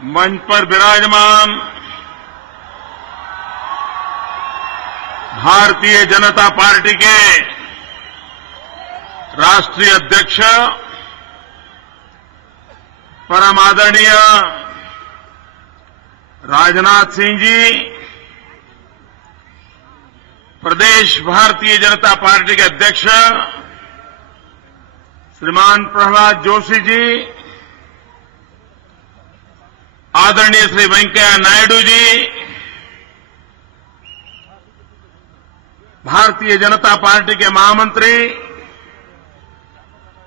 मंच पर विराजमान भारतीय जनता पार्टी के राष्ट्रीय अध्यक्ष परम आदरणीय राजनाथ सिंह जी, प्रदेश भारतीय जनता पार्टी के अध्यक्ष श्रीमान प्रहलाद जोशी जी, आदरणीय श्री वेंकैया नायडू जी, भारतीय जनता पार्टी के महामंत्री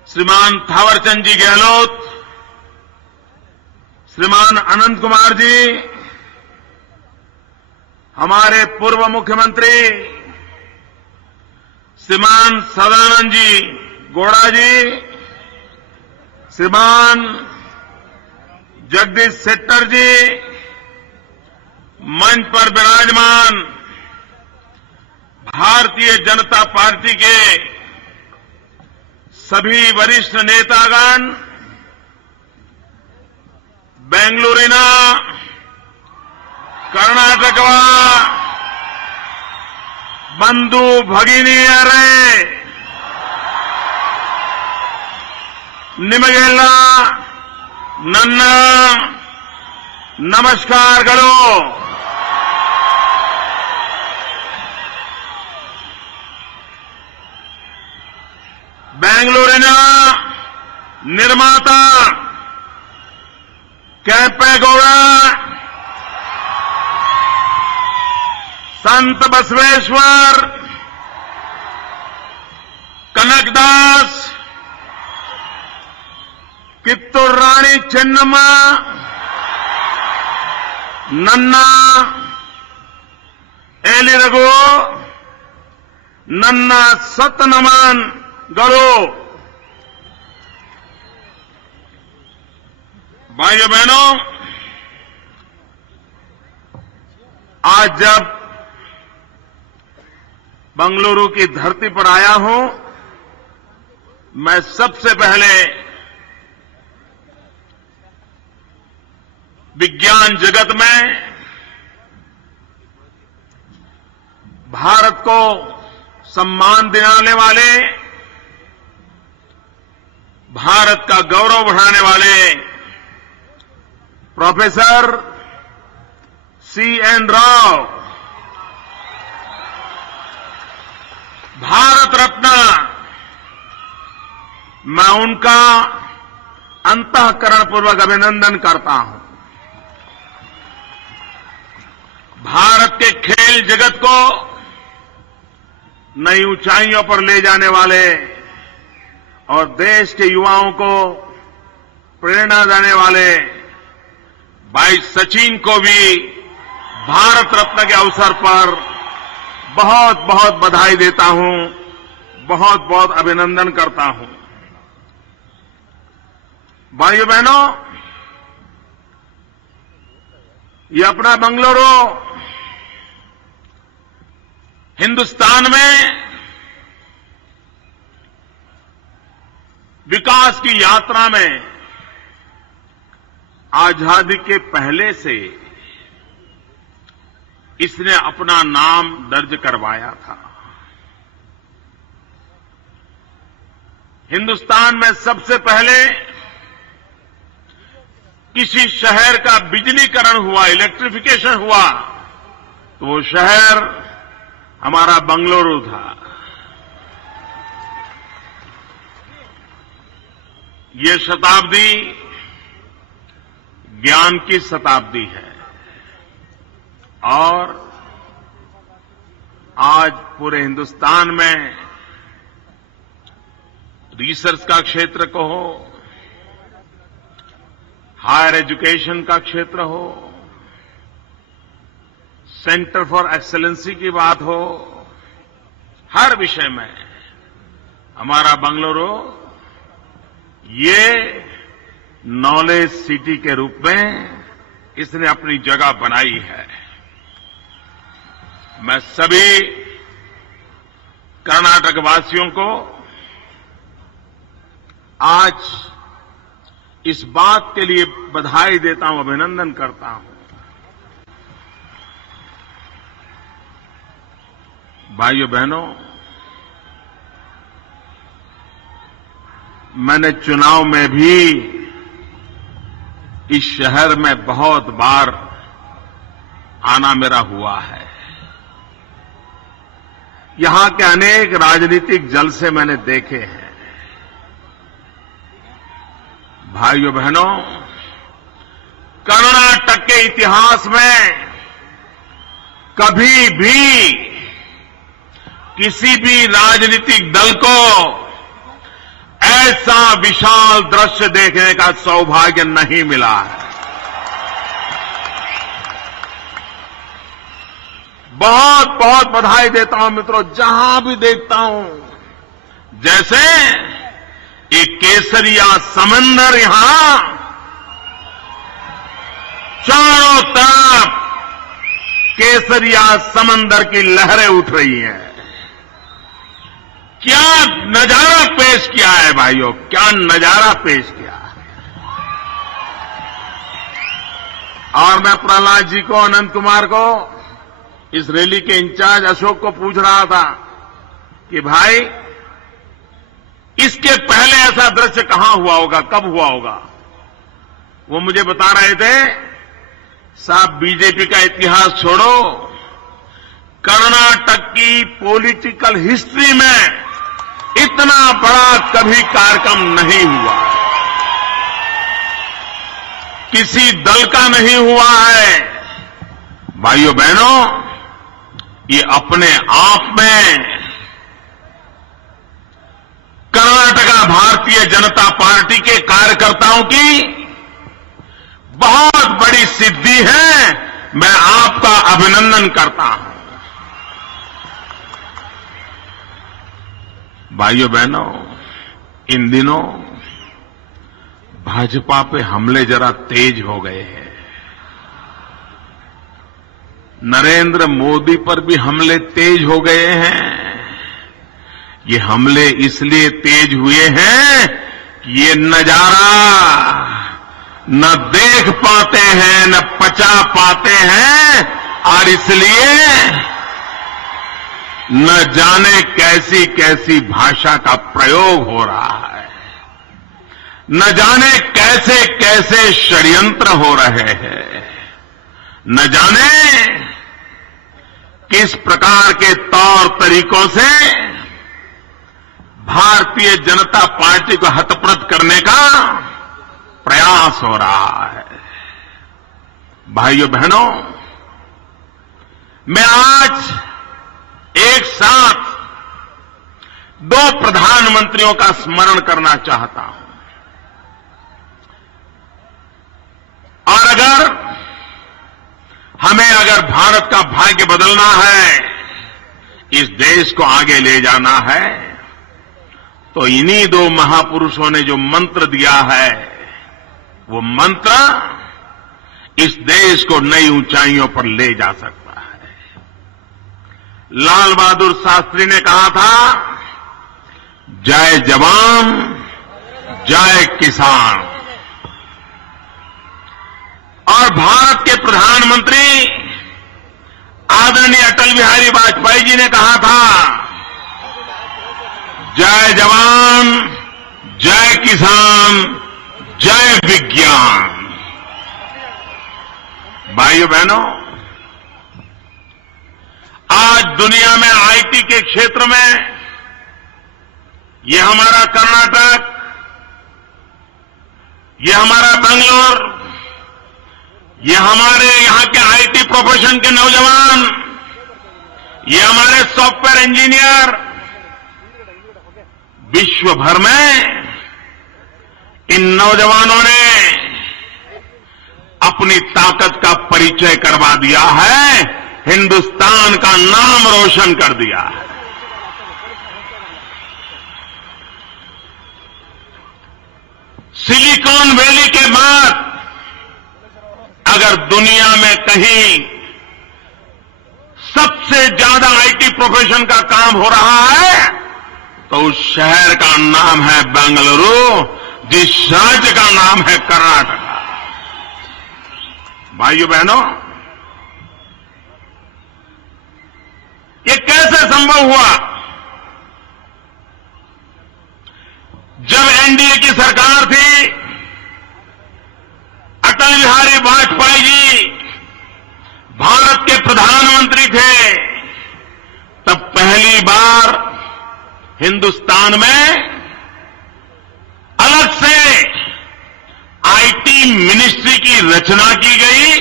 श्रीमान थावरचंद जी गहलोत, श्रीमान अनंत कुमार जी, हमारे पूर्व मुख्यमंत्री श्रीमान सदानंद जी गौड़ा जी, श्रीमान जगदीश शेट्टर जी, मंच पर विराजमान भारतीय जनता पार्टी के सभी वरिष्ठ नेतागण, बेंगलुरुना कर्नाटक बंधु भगिनीयरे निमगेल्ल ನನ್ನ ನಮಸ್ಕಾರಗಳು। ಬೆಂಗಳೂರಿನ ನಿರ್ಮಾತಾ ಕೆಂಪೇಗೌಡ, संत बसवेश्वर, कनकदास, कित्तूर रानी ಚೆನ್ನಮ್ಮ, ನನ್ನ ಎಲ್ಲಿರಗೂ ನನ್ನ सतनमनಗಳು। भाइयों बहनों, आज जब बंगलुरु की धरती पर आया हूं, मैं सबसे पहले विज्ञान जगत में भारत को सम्मान दिलाने वाले, भारत का गौरव बढ़ाने वाले प्रोफेसर C.N. राव, भारत रत्न, मैं उनका अंतःकरणपूर्वक अभिनंदन करता हूं। भारत के खेल जगत को नई ऊंचाइयों पर ले जाने वाले और देश के युवाओं को प्रेरणा देने वाले भाई सचिन को भी भारत रत्न के अवसर पर बहुत बहुत बधाई देता हूं, बहुत बहुत अभिनंदन करता हूं। भाइयों बहनों, ये अपना बंगलुरु हिंदुस्तान में विकास की यात्रा में आजादी के पहले से इसने अपना नाम दर्ज करवाया था। हिंदुस्तान में सबसे पहले किसी शहर का बिजलीकरण हुआ, इलेक्ट्रिफिकेशन हुआ, तो वो शहर हमारा बंगलुरु था। ये शताब्दी ज्ञान की शताब्दी है और आज पूरे हिंदुस्तान में रिसर्च का क्षेत्र को हो, हायर एजुकेशन का क्षेत्र हो, सेंटर फॉर एक्सेलेंसी की बात हो, हर विषय में हमारा बंगलुरु ये नॉलेज सिटी के रूप में इसने अपनी जगह बनाई है। मैं सभी कर्नाटक वासियों को आज इस बात के लिए बधाई देता हूं, अभिनंदन करता हूं। भाइयों बहनों, मैंने चुनाव में भी इस शहर में बहुत बार आना मेरा हुआ है। यहां के अनेक राजनीतिक जलसे मैंने देखे हैं। भाइयों बहनों, कर्नाटक के इतिहास में कभी भी किसी भी राजनीतिक दल को ऐसा विशाल दृश्य देखने का सौभाग्य नहीं मिला है। बहुत बहुत बधाई देता हूं मित्रों, जहां भी देखता हूं, जैसे एक केसरिया समंदर यहां चारों तरफ केसरिया समंदर की लहरें उठ रही हैं। क्या नजारा पेश किया है भाइयों, क्या नजारा पेश किया है। और मैं प्रहलाद जी को, अनंत कुमार को, इस रैली के इंचार्ज अशोक को पूछ रहा था कि भाई इसके पहले ऐसा दृश्य कहां हुआ होगा, कब हुआ होगा। वो मुझे बता रहे थे, साहब बीजेपी का इतिहास छोड़ो, कर्नाटक की पॉलिटिकल हिस्ट्री में इतना बड़ा कभी कार्यक्रम नहीं हुआ, किसी दल का नहीं हुआ है। भाइयों बहनों, ये अपने आप में कर्नाटका भारतीय जनता पार्टी के कार्यकर्ताओं की बहुत बड़ी सिद्धि है। मैं आपका अभिनंदन करता हूं। भाइयों बहनों, इन दिनों भाजपा पे हमले जरा तेज हो गए हैं। नरेंद्र मोदी पर भी हमले तेज हो गए हैं। ये हमले इसलिए तेज हुए हैं कि ये नजारा न देख पाते हैं, न पचा पाते हैं, और इसलिए न जाने कैसी कैसी भाषा का प्रयोग हो रहा है, न जाने कैसे कैसे षड्यंत्र हो रहे हैं, न जाने किस प्रकार के तौर तरीकों से भारतीय जनता पार्टी को हतप्रत करने का प्रयास हो रहा है। भाइयों बहनों, मैं आज एक साथ दो प्रधानमंत्रियों का स्मरण करना चाहता हूं। और अगर भारत का भाग्य बदलना है, इस देश को आगे ले जाना है, तो इन्हीं दो महापुरुषों ने जो मंत्र दिया है, वो मंत्र इस देश को नई ऊंचाइयों पर ले जा सकता है। लाल बहादुर शास्त्री ने कहा था, जय जवान जय किसान। और भारत के प्रधानमंत्री आदरणीय अटल बिहारी वाजपेयी जी ने कहा था, जय जवान जय किसान जय विज्ञान। भाइयों बहनों, आज दुनिया में आईटी के क्षेत्र में ये हमारा कर्नाटक, ये हमारा बेंगलोर, ये हमारे यहां के आईटी प्रोफेशन के नौजवान, ये हमारे सॉफ्टवेयर इंजीनियर विश्व भर में इन नौजवानों ने अपनी ताकत का परिचय करवा दिया है, हिंदुस्तान का नाम रोशन कर दिया है। सिलिकॉन वैली के बाद अगर दुनिया में कहीं सबसे ज्यादा आईटी प्रोफेशन का काम हो रहा है, तो उस शहर का नाम है बेंगलुरु। जिस राज्य का नाम है कर्नाटका। भाइयों बहनों, ये कैसे संभव हुआ? जब एनडीए की सरकार थी, अटल बिहारी वाजपेयी जी भारत के प्रधानमंत्री थे, तब पहली बार हिंदुस्तान में अलग से आईटी मिनिस्ट्री की रचना की गई।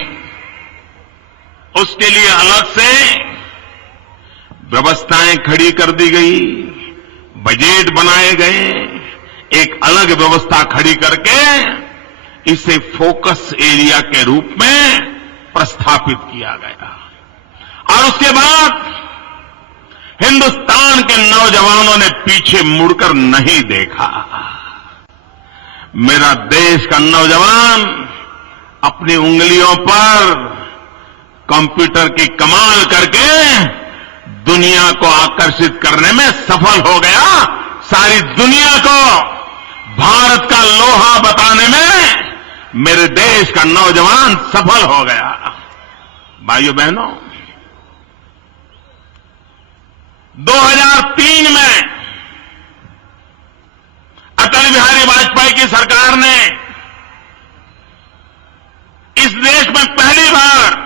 उसके लिए अलग से व्यवस्थाएं खड़ी कर दी गई, बजट बनाए गए, एक अलग व्यवस्था खड़ी करके इसे फोकस एरिया के रूप में प्रस्थापित किया गया। और उसके बाद हिंदुस्तान के नौजवानों ने पीछे मुड़कर नहीं देखा। मेरा देश का नौजवान अपनी उंगलियों पर कंप्यूटर की कमाल करके दुनिया को आकर्षित करने में सफल हो गया। सारी दुनिया को भारत का लोहा बताने में मेरे देश का नौजवान सफल हो गया। भाइयों बहनों, 2003 में अटल बिहारी वाजपेयी की सरकार ने इस देश में पहली बार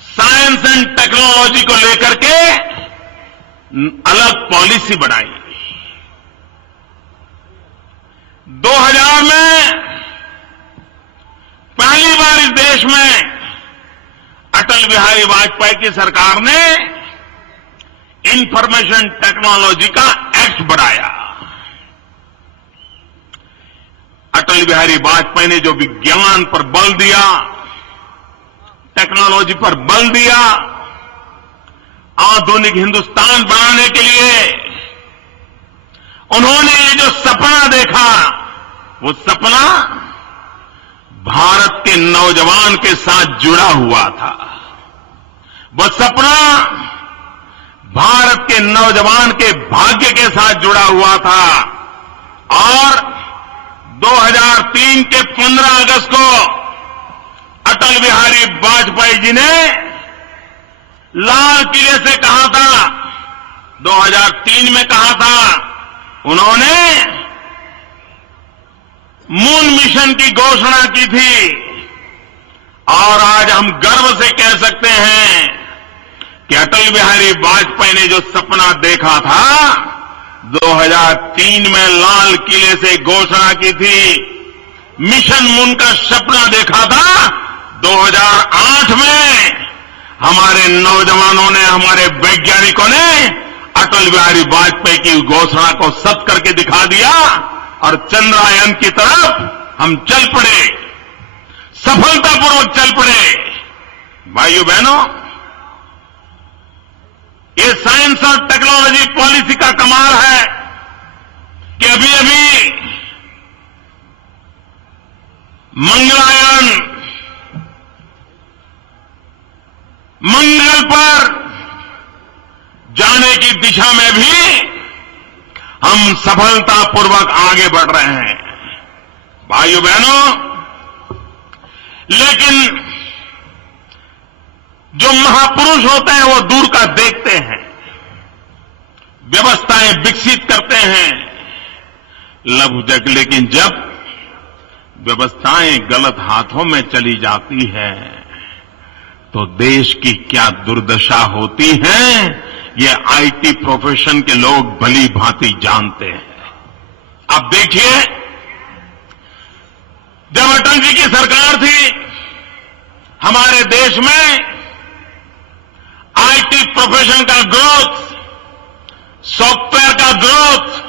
साइंस एंड टेक्नोलॉजी को लेकर के अलग पॉलिसी बनाई। 2000 में पहली बार इस देश में अटल बिहारी वाजपेयी की सरकार ने इंफॉर्मेशन टेक्नोलॉजी का एक्ट बनाया। अटल बिहारी वाजपेयी ने जो विज्ञान पर बल दिया, टेक्नोलॉजी पर बल दिया, आधुनिक हिंदुस्तान बनाने के लिए उन्होंने ये जो सपना देखा, वो सपना भारत के नौजवान के साथ जुड़ा हुआ था। वो सपना भारत के नौजवान के भाग्य के साथ जुड़ा हुआ था। और 2003 के 15 अगस्त को अटल बिहारी वाजपेयी जी ने लाल किले से कहा था, 2003 में कहा था, उन्होंने मून मिशन की घोषणा की थी। और आज हम गर्व से कह सकते हैं कि अटल बिहारी वाजपेयी ने जो सपना देखा था, 2003 में लाल किले से घोषणा की थी, मिशन मून का सपना देखा था, 2008 में हमारे नौजवानों ने, हमारे वैज्ञानिकों ने अटल बिहारी वाजपेयी की घोषणा को सत्य करके दिखा दिया और चंद्रयान की तरफ हम चल पड़े, सफलतापूर्वक चल पड़े। भाइयों बहनों, ये साइंस और टेक्नोलॉजी पॉलिसी का कमाल है कि अभी अभी मंगलयान मंगल पर जाने की दिशा में भी हम सफलतापूर्वक आगे बढ़ रहे हैं। भाइयों बहनों, लेकिन जो महापुरुष होते हैं वो दूर का देखते हैं, व्यवस्थाएं विकसित करते हैं, लेकिन जब व्यवस्थाएं गलत हाथों में चली जाती है तो देश की क्या दुर्दशा होती है, ये आईटी प्रोफेशन के लोग भली भांति जानते हैं। आप देखिए, जब अटल जी की सरकार थी, हमारे देश में आईटी प्रोफेशन का ग्रोथ, सॉफ्टवेयर का ग्रोथ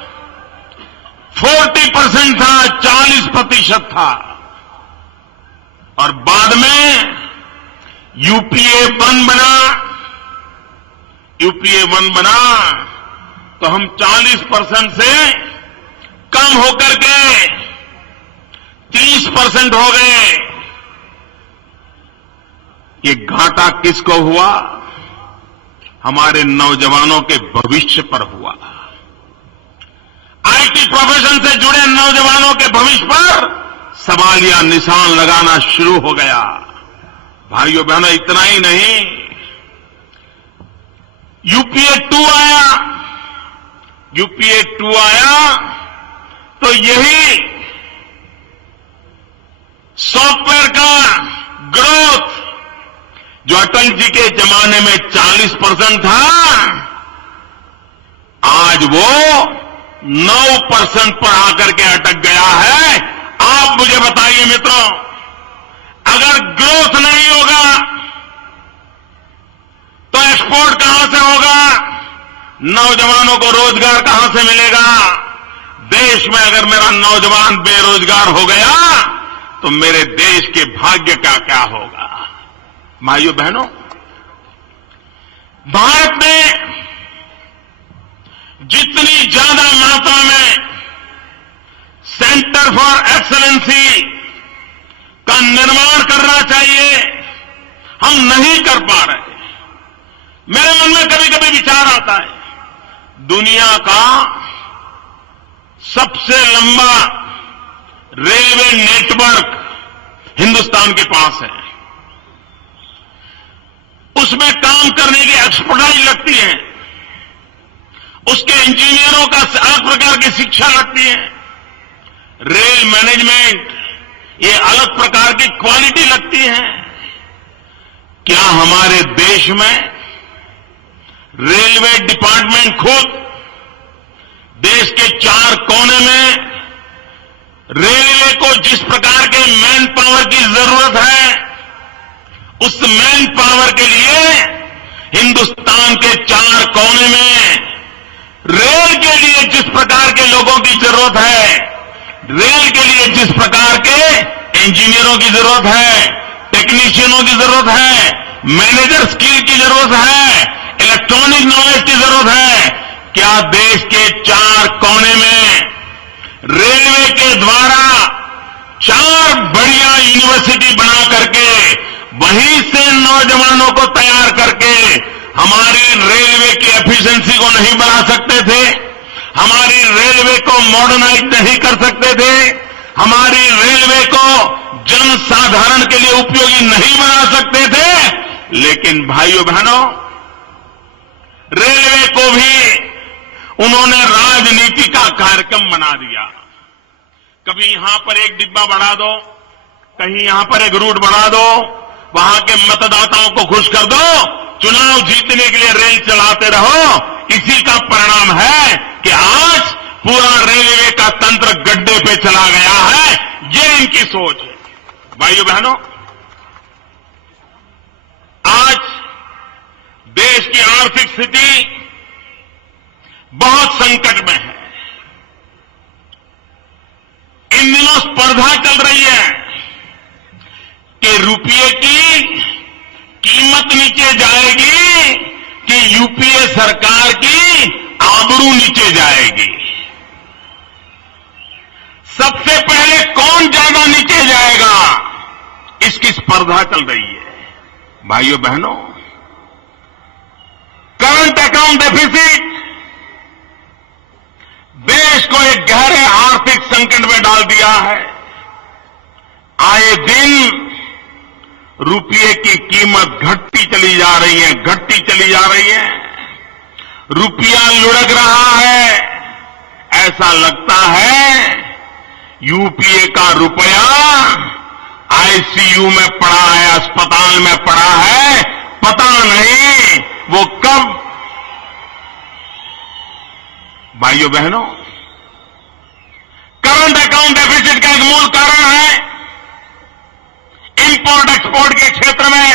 40% था, 40% था। और बाद में यूपीए 1 बना, यूपीए 1 बना तो हम 40% से कम होकर के 30% हो गए। ये घाटा किसको हुआ? हमारे नौजवानों के भविष्य पर हुआ। आईटी प्रोफेशन से जुड़े नौजवानों के भविष्य पर सवालिया निशान लगाना शुरू हो गया। भाइयों बहनों, इतना ही नहीं, यूपीए 2 आया। यूपीए 2 आया तो यही सॉफ्टवेयर का ग्रोथ जो अटल जी के जमाने में 40% था, आज वो 9% पर आकर के अटक गया है। आप मुझे बताइए मित्रों, अगर ग्रोथ नहीं होगा तो एक्सपोर्ट कहां से होगा? नौजवानों को रोजगार कहां से मिलेगा? देश में अगर मेरा नौजवान बेरोजगार हो गया तो मेरे देश के भाग्य का क्या होगा? भाइयों बहनों, भारत में जितनी ज्यादा मात्रा में सेंटर फॉर एक्सीलेंसी का निर्माण करना चाहिए, हम नहीं कर पा रहे। मेरे मन में कभी कभी विचार आता है, दुनिया का सबसे लंबा रेलवे नेटवर्क हिंदुस्तान के पास है। उसमें काम करने की एक्सपर्टाइज लगती है, उसके इंजीनियरों का अलग प्रकार की शिक्षा लगती है, रेल मैनेजमेंट ये अलग प्रकार की क्वालिटी लगती है। क्या हमारे देश में रेलवे डिपार्टमेंट खुद देश के 4 कोने में रेलवे को जिस प्रकार के मैन पावर की जरूरत है, उस मैन पावर के लिए हिंदुस्तान के 4 कोने में रेल के लिए जिस प्रकार के लोगों की जरूरत है, रेल के लिए जिस प्रकार के इंजीनियरों की जरूरत है, टेक्नीशियनों की जरूरत है, मैनेजर स्किल की जरूरत है, इलेक्ट्रॉनिक नॉलेज की जरूरत है, क्या देश के 4 कोने में रेलवे के द्वारा 4 बढ़िया यूनिवर्सिटी बना करके वहीं से नौजवानों को तैयार करके हमारी रेलवे की एफिशिएंसी को नहीं बढ़ा सकते थे? हमारी रेलवे को मॉडर्नाइज नहीं कर सकते थे? हमारी रेलवे को जनसाधारण के लिए उपयोगी नहीं बना सकते थे? लेकिन भाइयों बहनों, रेलवे को भी उन्होंने राजनीति का कार्यक्रम बना दिया। कभी यहां पर एक डिब्बा बढ़ा दो, कहीं यहां पर एक रूट बढ़ा दो, वहां के मतदाताओं को खुश कर दो, चुनाव जीतने के लिए रेल चलाते रहो। इसी का परिणाम है कि आज पूरा रेलवे का तंत्र गड्ढे पे चला गया है। ये इनकी सोच है। भाइयों बहनों, आज देश की आर्थिक स्थिति बहुत संकट में है। इन दिनों स्पर्धा चल रही है कि रुपये की कीमत नीचे जाएगी कि यूपीए सरकार की आबरू नीचे जाएगी। सबसे पहले कौन ज्यादा नीचे जाएगा, इसकी स्पर्धा चल रही है। भाइयों बहनों, करंट अकाउंट डेफिसिट देश को एक गहरे आर्थिक संकट में डाल दिया है। आए दिन रुपये की कीमत घटती चली जा रही है, घटती चली जा रही है। रुपया लुढ़क रहा है। ऐसा लगता है यूपीए का रुपया आईसीयू में पड़ा है, अस्पताल में पड़ा है, पता नहीं वो कब। भाइयों बहनों, करंट अकाउंट डेफिसिट का एक मूल कारण है इंपोर्ट एक्सपोर्ट के क्षेत्र में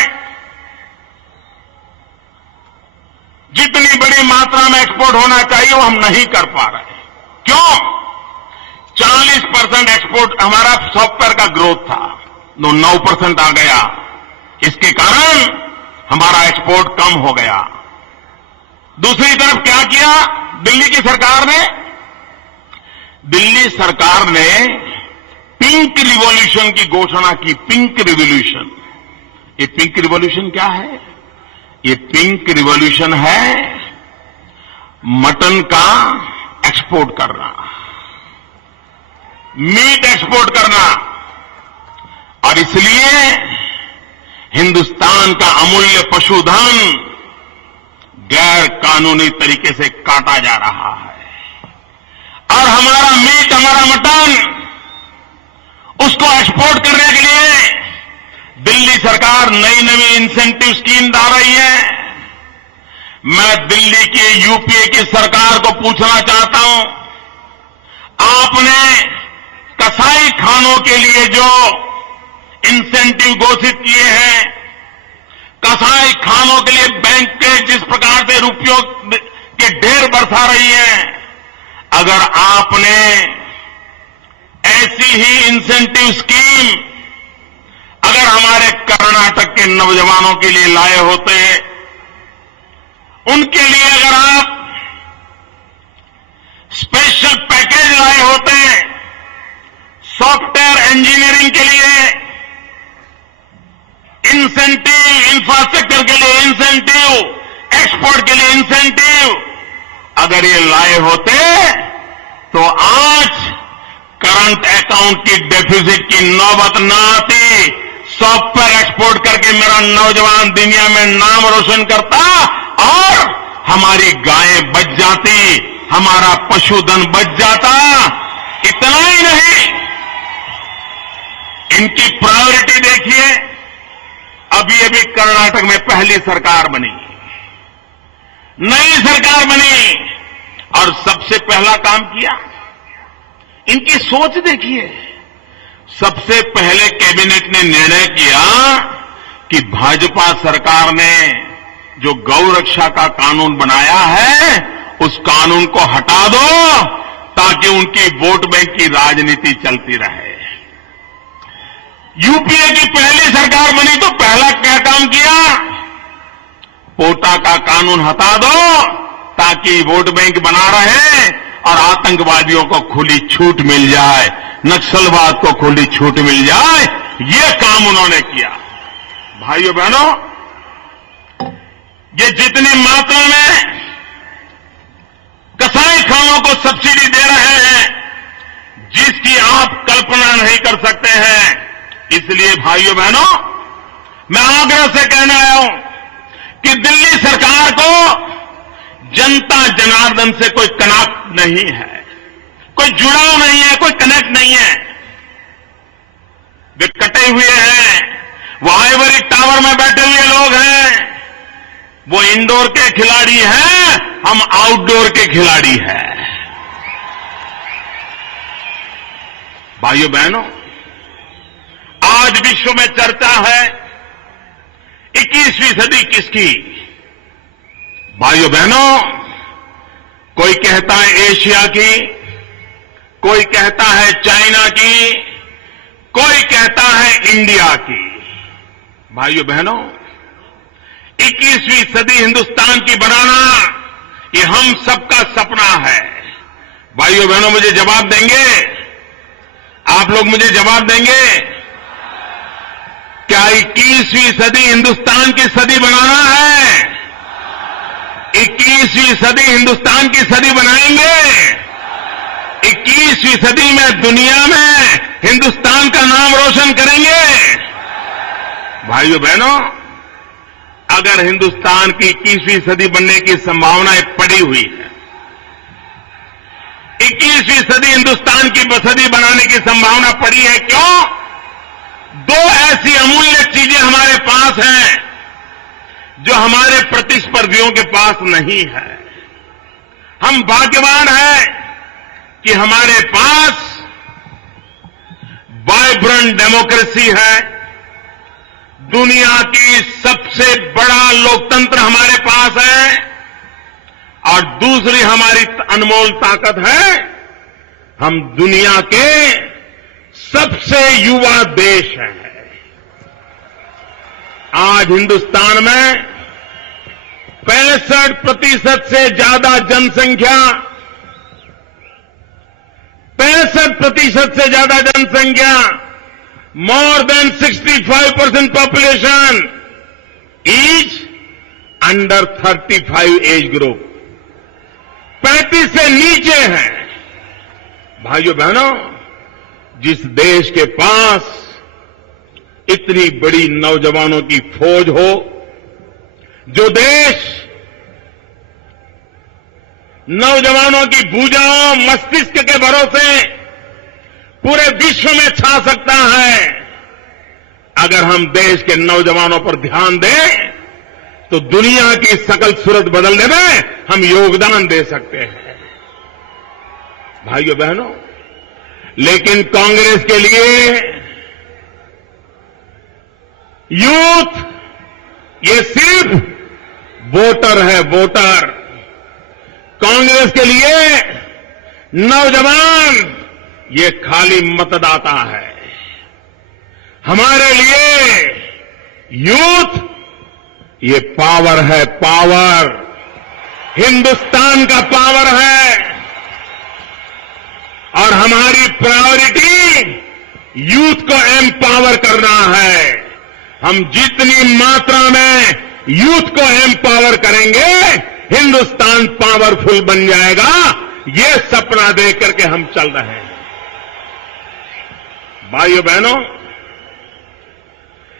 जितनी बड़ी मात्रा में एक्सपोर्ट होना चाहिए वो हम नहीं कर पा रहे। क्यों? 40% एक्सपोर्ट हमारा सॉफ्टवेयर का ग्रोथ था, 9% आ गया। इसके कारण हमारा एक्सपोर्ट कम हो गया। दूसरी तरफ क्या किया दिल्ली की सरकार ने? दिल्ली सरकार ने पिंक रिवॉल्यूशन की घोषणा की। पिंक रिवॉल्यूशन, ये पिंक रिवॉल्यूशन क्या है? ये पिंक रिवॉल्यूशन है मटन का एक्सपोर्ट करना। मीट एक्सपोर्ट करना, और इसलिए हिंदुस्तान का अमूल्य पशुधन गैर कानूनी तरीके से काटा जा रहा है। और हमारा मीट, हमारा मटन, उसको एक्सपोर्ट करने के लिए दिल्ली सरकार नई नई इंसेंटिव स्कीम ला रही है। मैं दिल्ली की, यूपीए की सरकार को पूछना चाहता हूं, आपने कसाई खानों के लिए जो इंसेंटिव घोषित किए हैं, कसाई खानों के लिए बैंक के जिस प्रकार से रुपयों के ढेर बरसा रही है, अगर आपने ऐसी ही इंसेंटिव स्कीम अगर हमारे कर्नाटक के नौजवानों के लिए लाए होते, उनके लिए अगर आप स्पेशल पैकेज लाए होते, सॉफ्टवेयर इंजीनियरिंग के लिए इंसेंटिव, इंफ्रास्ट्रक्चर के लिए इंसेंटिव, एक्सपोर्ट के लिए इंसेंटिव अगर ये लाए होते, तो आज करंट अकाउंट की डेफिसिट की नौबत न आती। सॉफ्टवेयर एक्सपोर्ट करके मेरा नौजवान दुनिया में नाम रोशन करता और हमारी गायें बच जाती, हमारा पशुधन बच जाता। इतना ही नहीं, इनकी प्रायोरिटी देखिए, अभी कर्नाटक में पहली सरकार बनी, नई सरकार बनी और सबसे पहला काम किया, इनकी सोच देखिए। सबसे पहले कैबिनेट ने निर्णय किया कि भाजपा सरकार ने जो गौ रक्षा का कानून बनाया है, उस कानून को हटा दो ताकि उनकी वोट बैंक की राजनीति चलती रहे। यूपीए की पहली सरकार बनी तो पहला क्या काम किया, पोटा का कानून हटा दो ताकि वोट बैंक बना रहे और आतंकवादियों को खुली छूट मिल जाए, नक्सलवाद को खुली छूट मिल जाए। ये काम उन्होंने किया। भाइयों बहनों, ये जितनी मात्रा में कसाई खानों को सब्सिडी दे रहे हैं, जिसकी आप कल्पना नहीं कर सकते हैं। इसलिए भाइयों बहनों, मैं आग्रह से कहने आया हूं कि दिल्ली सरकार को जनता जनार्दन से कोई कनेक्ट नहीं है, कोई जुड़ाव नहीं है, कोई कनेक्ट नहीं है। वे कटे हुए हैं, वो आइवरी टावर में बैठे हुए लोग हैं। वो इंडोर के खिलाड़ी हैं, हम आउटडोर के खिलाड़ी हैं। भाइयों बहनों, आज विश्व में चर्चा है 21वीं सदी किसकी। भाइयों बहनों, कोई कहता है एशिया की, कोई कहता है चाइना की, कोई कहता है इंडिया की। भाइयों बहनों, 21वीं सदी हिंदुस्तान की बनाना, ये हम सबका सपना है। भाइयों बहनों, मुझे जवाब देंगे? आप लोग मुझे जवाब देंगे? क्या 21वीं सदी हिंदुस्तान की सदी बनाना है? 21वीं सदी हिंदुस्तान की सदी बनाएंगे? 21वीं सदी में दुनिया में हिंदुस्तान का नाम रोशन करेंगे? भाइयों बहनों, अगर हिंदुस्तान की 21वीं सदी बनने की संभावनाएं पड़ी हुई है, 21वीं सदी हिंदुस्तान की सदी बनाने की संभावना पड़ी है, क्यों? दो ऐसी अमूल्य चीजें हमारे पास हैं जो हमारे प्रतिस्पर्धियों के पास नहीं है। हम भाग्यवान हैं कि हमारे पास वाइब्रेंट डेमोक्रेसी है, दुनिया की सबसे बड़ा लोकतंत्र हमारे पास है, और दूसरी हमारी अनमोल ताकत है, हम दुनिया के सबसे युवा देश हैं। आज हिंदुस्तान में 65% से ज्यादा जनसंख्या, 65% से ज्यादा जनसंख्या, more than 65% population is under 35 age group, 35 से नीचे है। भाइयों बहनों, जिस देश के पास इतनी बड़ी नौजवानों की फौज हो, जो देश नौजवानों की भुजाओं मस्तिष्क के भरोसे पूरे विश्व में छा सकता है, अगर हम देश के नौजवानों पर ध्यान दें तो दुनिया की सकल सूरत बदलने में हम योगदान दे सकते हैं। भाइयों बहनों, लेकिन कांग्रेस के लिए यूथ ये सिर्फ वोटर है, वोटर। कांग्रेस के लिए नौजवान ये खाली मतदाता है। हमारे लिए यूथ ये पावर है, पावर। हिंदुस्तान का पावर है और हमारी प्रायोरिटी यूथ को एम्पावर करना है। हम जितनी मात्रा में यूथ को एम्पावर करेंगे, हिंदुस्तान पावरफुल बन जाएगा। ये सपना देख करके हम चल रहे हैं। भाइयों बहनों,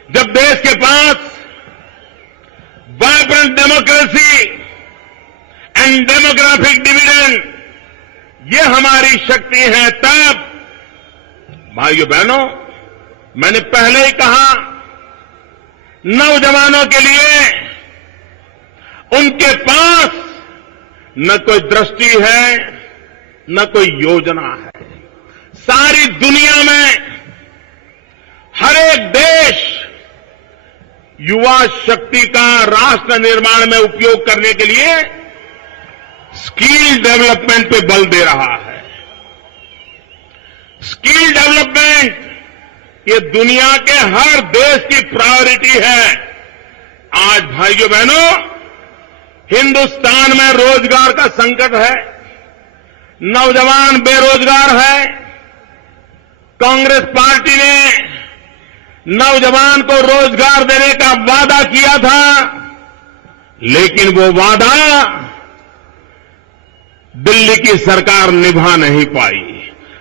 जब देश के पास vibrant democracy and demographic dividend ये हमारी शक्ति है, तब भाइयों बहनों, मैंने पहले ही कहा, नौजवानों के लिए उनके पास न कोई दृष्टि है, न कोई योजना है। सारी दुनिया में हर एक देश युवा शक्ति का राष्ट्र निर्माण में उपयोग करने के लिए स्किल डेवलपमेंट पे बल दे रहा है। स्किल डेवलपमेंट ये दुनिया के हर देश की प्रायोरिटी है। आज भाइयों बहनों, हिंदुस्तान में रोजगार का संकट है, नौजवान बेरोजगार है। कांग्रेस पार्टी ने नौजवान को रोजगार देने का वादा किया था, लेकिन वो वादा दिल्ली की सरकार निभा नहीं पाई।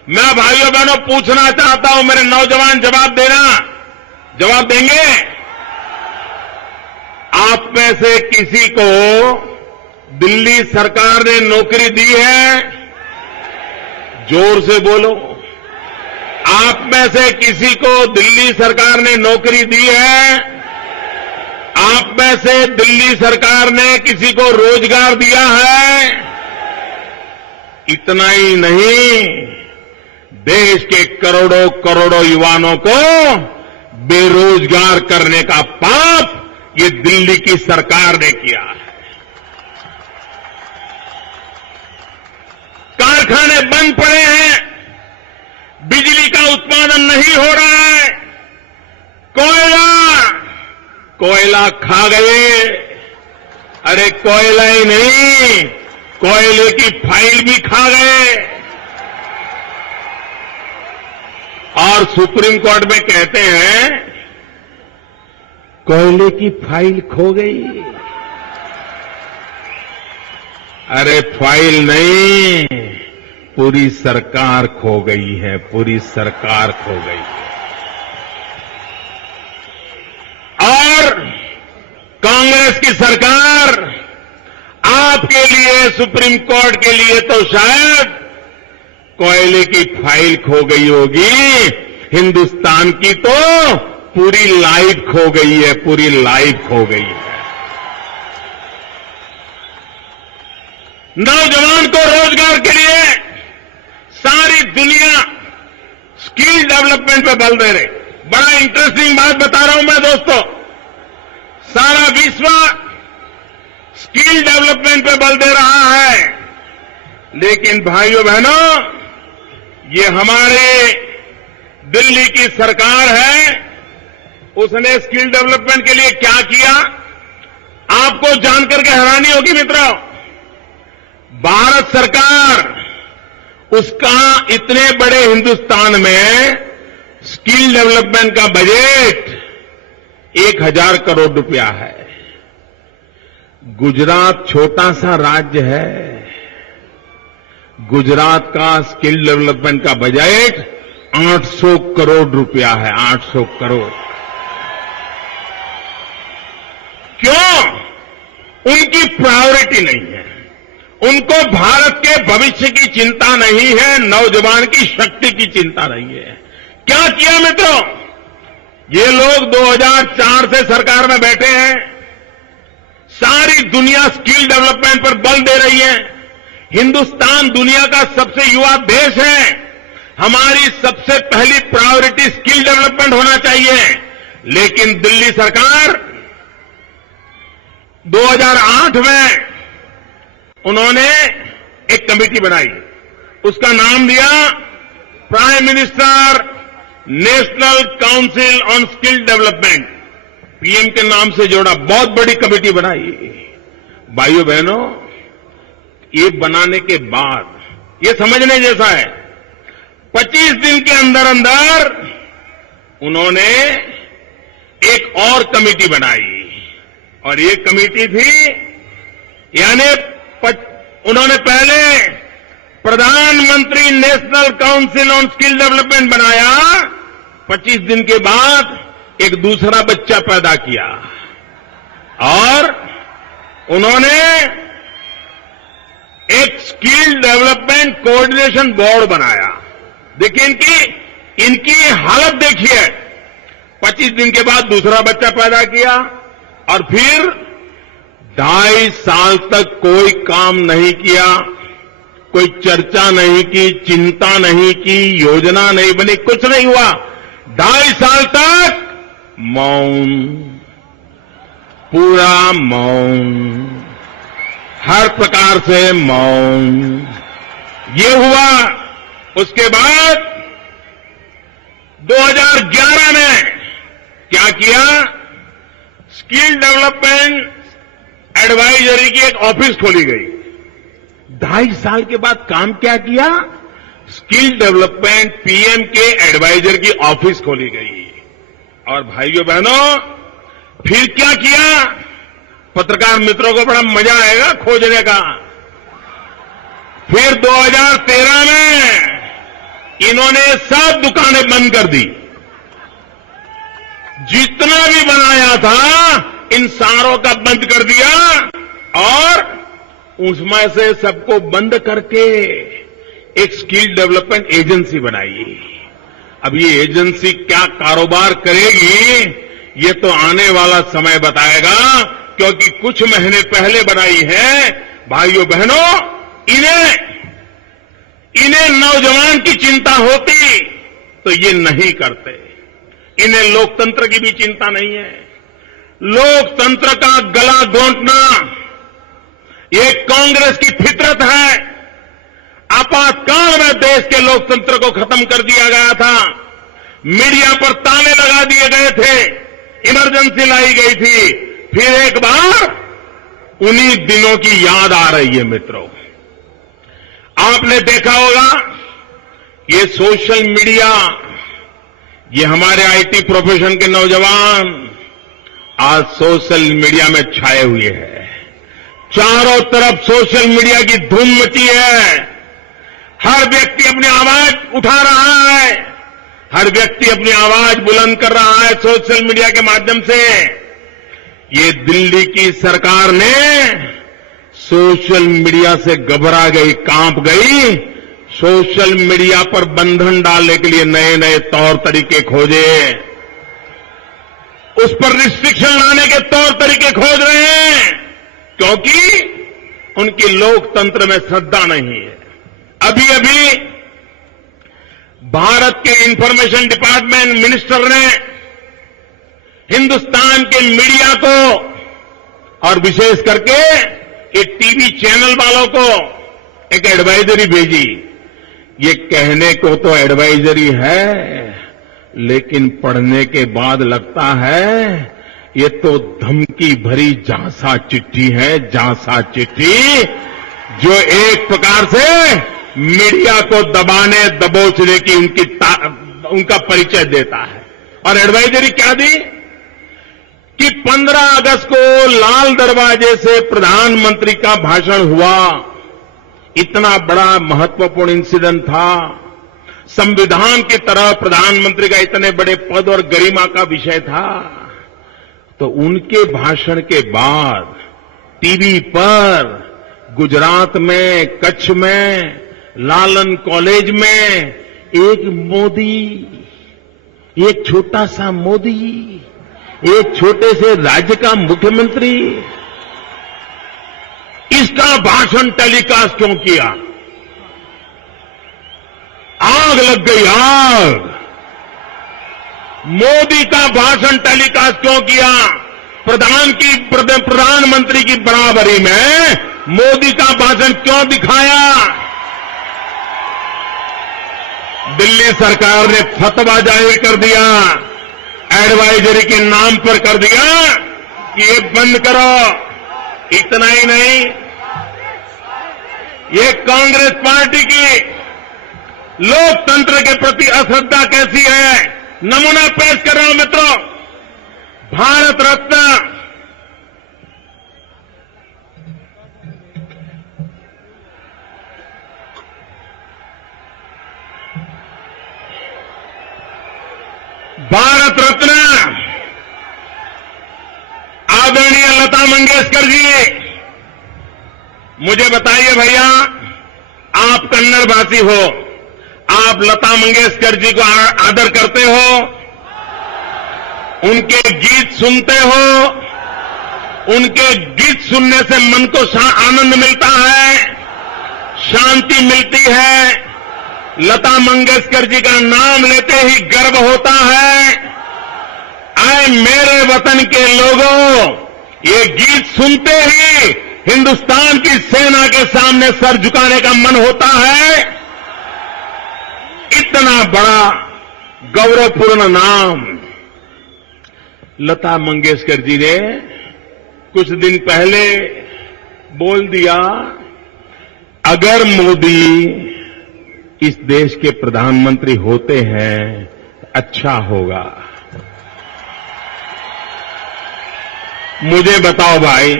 मैं भाइयों बहनों पूछना चाहता हूं, मेरे नौजवान जवाब देंगे? आप में से किसी को दिल्ली सरकार ने नौकरी दी है? जोर से बोलो। आप में से किसी को दिल्ली सरकार ने नौकरी दी है? आप में से दिल्ली सरकार ने किसी को रोजगार दिया है? इतना ही नहीं, देश के करोड़ों करोड़ों युवाओं को बेरोजगार करने का पाप ये दिल्ली की सरकार ने किया है। कारखाने बंद पड़े हैं, बिजली का उत्पादन नहीं हो रहा है, कोयला खा गए। अरे कोयला ही नहीं, कोयले की फाइल भी खा गए। और सुप्रीम कोर्ट में कहते हैं कोयले की फाइल खो गई। अरे फाइल नहीं, पूरी सरकार खो गई है, पूरी सरकार खो गई है। और कांग्रेस की सरकार आपके लिए, सुप्रीम कोर्ट के लिए तो शायद कोयले की फाइल खो गई होगी, हिंदुस्तान की तो पूरी लाइफ खो गई है, पूरी लाइफ खो गई है। नौजवान को रोजगार के लिए सारी दुनिया स्किल डेवलपमेंट पे बल दे रही। बड़ा इंटरेस्टिंग बात बता रहा हूं मैं दोस्तों, सारा विश्व स्किल डेवलपमेंट पे बल दे रहा है, लेकिन भाइयों बहनों, ये हमारे दिल्ली की सरकार है, उसने स्किल डेवलपमेंट के लिए क्या किया, आपको जानकर के हैरानी होगी मित्रों। भारत सरकार उसका इतने बड़े हिंदुस्तान में स्किल डेवलपमेंट का बजट 1000 करोड़ रुपया है। गुजरात छोटा सा राज्य है, गुजरात का स्किल डेवलपमेंट का बजट 800 करोड़ रुपया है, 800 करोड़। क्यों? उनकी प्रायोरिटी नहीं है। उनको भारत के भविष्य की चिंता नहीं है, नौजवान की शक्ति की चिंता नहीं है। क्या किया मित्रों? ये लोग 2004 से सरकार में बैठे हैं। सारी दुनिया स्किल डेवलपमेंट पर बल दे रही है। हिंदुस्तान दुनिया का सबसे युवा देश है। हमारी सबसे पहली प्रायोरिटी स्किल डेवलपमेंट होना चाहिए। लेकिन दिल्ली सरकार 2008 में उन्होंने एक कमेटी बनाई, उसका नाम दिया prime minister national council on skill development, PM के नाम से जोड़ा। बहुत बड़ी कमेटी बनाई। भाइयों बहनों, ये बनाने के बाद ये समझने जैसा है, 25 दिन के अंदर अंदर उन्होंने एक और कमेटी बनाई, और ये कमेटी थी, यानी उन्होंने पहले प्रधानमंत्री national council on skill development बनाया, 25 दिन के बाद एक दूसरा बच्चा पैदा किया और उन्होंने एक स्किल डेवलपमेंट कोऑर्डिनेशन बोर्ड बनाया। देखिए इनकी हालत देखिए, 25 दिन के बाद दूसरा बच्चा पैदा किया और फिर 2.5 साल तक कोई काम नहीं किया, कोई चर्चा नहीं की, चिंता नहीं की, योजना नहीं बनी, कुछ नहीं हुआ। 2.5 साल तक मौन, पूरा मौन, हर प्रकार से मौन। ये हुआ। उसके बाद 2011 में क्या किया? स्किल डेवलपमेंट एडवाइजरी की एक ऑफिस खोली गई। 2.5 साल के बाद काम क्या किया? स्किल डेवलपमेंट पीएम के एडवाइजर की ऑफिस खोली गई। और भाइयों बहनों, फिर क्या किया? पत्रकार मित्रों को बड़ा मजा आएगा खोजने का। फिर 2013 में इन्होंने सब दुकानें बंद कर दी। जितना भी बनाया था इन सारों का बंद कर दिया और उसमें से सबको बंद करके एक स्किल डेवलपमेंट एजेंसी बनाई। अब ये एजेंसी क्या कारोबार करेगी, ये तो आने वाला समय बताएगा, क्योंकि कुछ महीने पहले बनाई है। भाइयों बहनों, इन्हें नौजवान की चिंता होती तो ये नहीं करते। इन्हें लोकतंत्र की भी चिंता नहीं है। लोकतंत्र का गला घोंटना ये कांग्रेस की फितरत है। आपातकाल में देश के लोकतंत्र को खत्म कर दिया गया था। मीडिया पर ताले लगा दिए गए थे, इमरजेंसी लाई गई थी। फिर एक बार उन्हीं दिनों की याद आ रही है मित्रों। आपने देखा होगा ये सोशल मीडिया, ये हमारे आईटी प्रोफेशन के नौजवान आज सोशल मीडिया में छाए हुए हैं। चारों तरफ सोशल मीडिया की धूम मची है। हर व्यक्ति अपनी आवाज उठा रहा है, हर व्यक्ति अपनी आवाज बुलंद कर रहा है सोशल मीडिया के माध्यम से। ये दिल्ली की सरकार ने सोशल मीडिया से घबरा गई, कांप गई। सोशल मीडिया पर बंधन डालने के लिए नए नए तौर तरीके खोजे, उस पर रिस्ट्रिक्शन लाने के तौर तरीके खोज रहे हैं, क्योंकि उनकी लोकतंत्र में श्रद्धा नहीं है। अभी अभी भारत के इंफॉर्मेशन डिपार्टमेंट मिनिस्टर ने हिंदुस्तान के मीडिया को और विशेष करके ये टीवी चैनल वालों को एक एडवाइजरी भेजी। ये कहने को तो एडवाइजरी है, लेकिन पढ़ने के बाद लगता है ये तो धमकी भरी झांसा चिट्ठी है, झांसा चिट्ठी, जो एक प्रकार से मीडिया को दबाने दबोचने की उनका परिचय देता है। और एडवाइजरी क्या दी कि 15 अगस्त को लाल दरवाजे से प्रधानमंत्री का भाषण हुआ। इतना बड़ा महत्वपूर्ण इंसिडेंट था। संविधान की तरह प्रधानमंत्री का इतने बड़े पद और गरिमा का विषय था, तो उनके भाषण के बाद टीवी पर गुजरात में, कच्छ में, लालन कॉलेज में एक मोदी, एक छोटा सा मोदी, एक छोटे से राज्य का मुख्यमंत्री, इसका भाषण टेलीकास्ट क्यों किया? आग लग गई, आग। मोदी का भाषण टेलीकास्ट क्यों किया? प्रधानमंत्री की बराबरी में मोदी का भाषण क्यों दिखाया? दिल्ली सरकार ने फतवा जाहिर कर दिया, एडवाइजरी के नाम पर कर दिया कि ये बंद करो। इतना ही नहीं, ये कांग्रेस पार्टी की लोकतंत्र के प्रति अश्रद्धा कैसी है, नमूना पेश कर रहा हूं मित्रों। भारत रत्न आदरणीय लता मंगेशकर जी, मुझे बताइए भैया, आप कन्नड़ भाषी हो, आप लता मंगेशकर जी को आदर करते हो, उनके गीत सुनते हो, उनके गीत सुनने से मन को आनंद मिलता है, शांति मिलती है, लता मंगेशकर जी का नाम लेते ही गर्व होता है। आए मेरे वतन के लोगों, ये गीत सुनते ही हिंदुस्तान की सेना के सामने सर झुकाने का मन होता है। इतना बड़ा गौरवपूर्ण नाम लता मंगेशकर जी ने कुछ दिन पहले बोल दिया, अगर मोदी इस देश के प्रधानमंत्री होते हैं अच्छा होगा। मुझे बताओ भाई,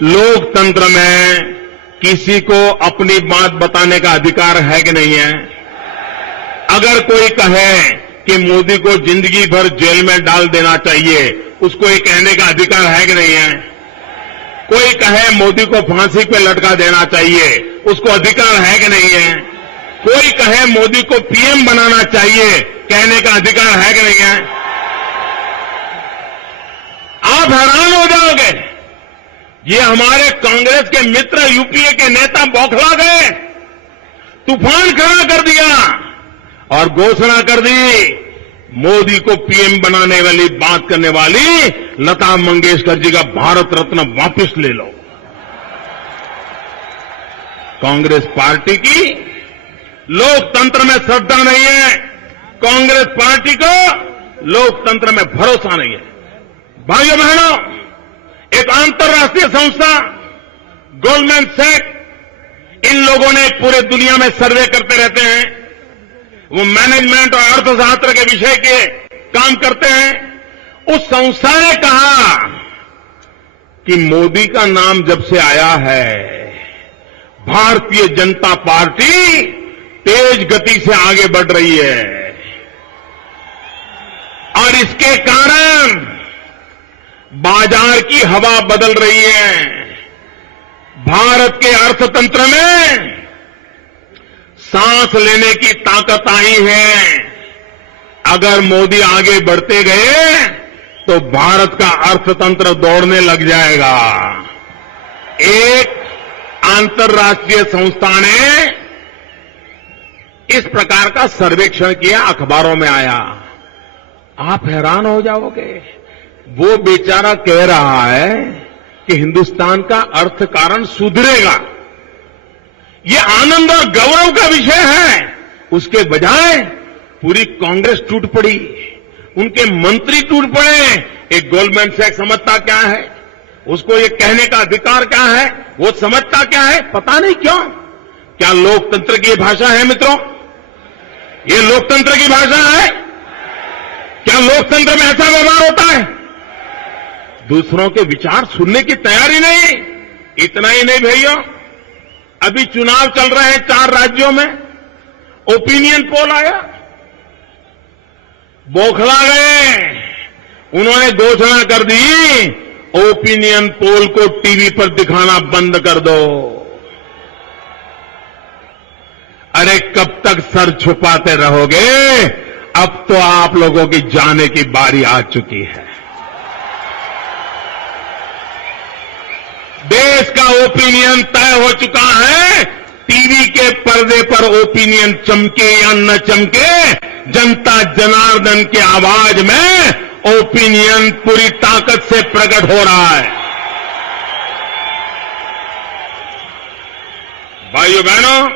लोकतंत्र में किसी को अपनी बात बताने का अधिकार है कि नहीं है? अगर कोई कहे कि मोदी को जिंदगी भर जेल में डाल देना चाहिए, उसको ये कहने का अधिकार है कि नहीं है? कोई कहे मोदी को फांसी पे लटका देना चाहिए, उसको अधिकार है कि नहीं है? कोई कहे मोदी को पीएम बनाना चाहिए, कहने का अधिकार है कि नहीं है? आप हैरान हो जाओगे। ये हमारे कांग्रेस के मित्र यूपीए के नेता बौखला गए, तूफान खड़ा कर दिया और घोषणा कर दी, मोदी को पीएम बनाने वाली बात करने वाली लता मंगेशकर जी का भारत रत्न वापस ले लो। कांग्रेस पार्टी की लोकतंत्र में श्रद्धा नहीं है, कांग्रेस पार्टी को लोकतंत्र में भरोसा नहीं है। भाइयों बहनों, एक अंतर्राष्ट्रीय संस्था गोल्डमैन सैक्स, इन लोगों ने पूरे दुनिया में सर्वे करते रहते हैं, वो मैनेजमेंट और अर्थशास्त्र के विषय के काम करते हैं। उस संस्था ने कहा कि मोदी का नाम जब से आया है, भारतीय जनता पार्टी तेज गति से आगे बढ़ रही है और इसके कारण बाजार की हवा बदल रही है। भारत के अर्थतंत्र में सांस लेने की ताकत आई है। अगर मोदी आगे बढ़ते गए तो भारत का अर्थतंत्र दौड़ने लग जाएगा। एक अंतर्राष्ट्रीय संस्था ने इस प्रकार का सर्वेक्षण किया, अखबारों में आया। आप हैरान हो जाओगे। वो बेचारा कह रहा है कि हिंदुस्तान का अर्थ कारण सुधरेगा। ये आनंद और गौरव का विषय है। उसके बजाय पूरी कांग्रेस टूट पड़ी, उनके मंत्री टूट पड़े। एक गोल्डमैन सैक्स समझता क्या है, उसको ये कहने का अधिकार क्या है, वो समझता क्या है, पता नहीं क्यों। क्या लोकतंत्र की भाषा है मित्रों? ये लोकतंत्र की भाषा है? क्या लोकतंत्र में ऐसा व्यवहार होता है? दूसरों के विचार सुनने की तैयारी नहीं। इतना ही नहीं भैया, अभी चुनाव चल रहे हैं 4 राज्यों में ओपिनियन पोल आया, बौखला गए। उन्होंने घोषणा कर दी, ओपिनियन पोल को टीवी पर दिखाना बंद कर दो। अरे कब तक सर छुपाते रहोगे? अब तो आप लोगों की जाने की बारी आ चुकी है। देश का ओपिनियन तय हो चुका है। टीवी के पर्दे पर ओपिनियन चमके या न चमके, जनता जनार्दन की आवाज में ओपिनियन पूरी ताकत से प्रकट हो रहा है। भाइयों बहनों,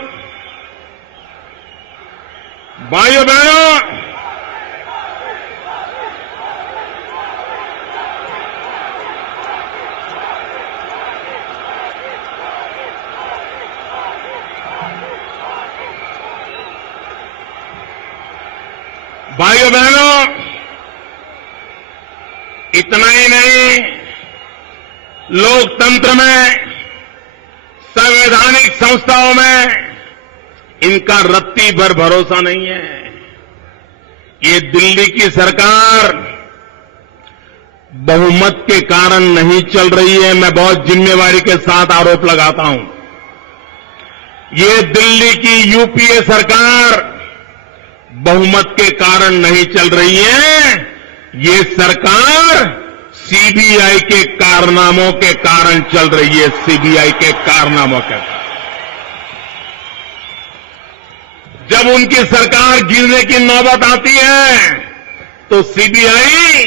भाइयों बहनों, भाइयों बहनों, इतना ही नहीं, लोकतंत्र में, संवैधानिक संस्थाओं में इनका रत्ती भर भरोसा नहीं है। ये दिल्ली की सरकार बहुमत के कारण नहीं चल रही है। मैं बहुत जिम्मेवारी के साथ आरोप लगाता हूं। ये दिल्ली की यूपीए सरकार बहुमत के कारण नहीं चल रही है। ये सरकार सीबीआई के कारनामों के कारण चल रही है। सीबीआई के कारनामों के कारण। जब उनकी सरकार गिरने की नौबत आती है तो सीबीआई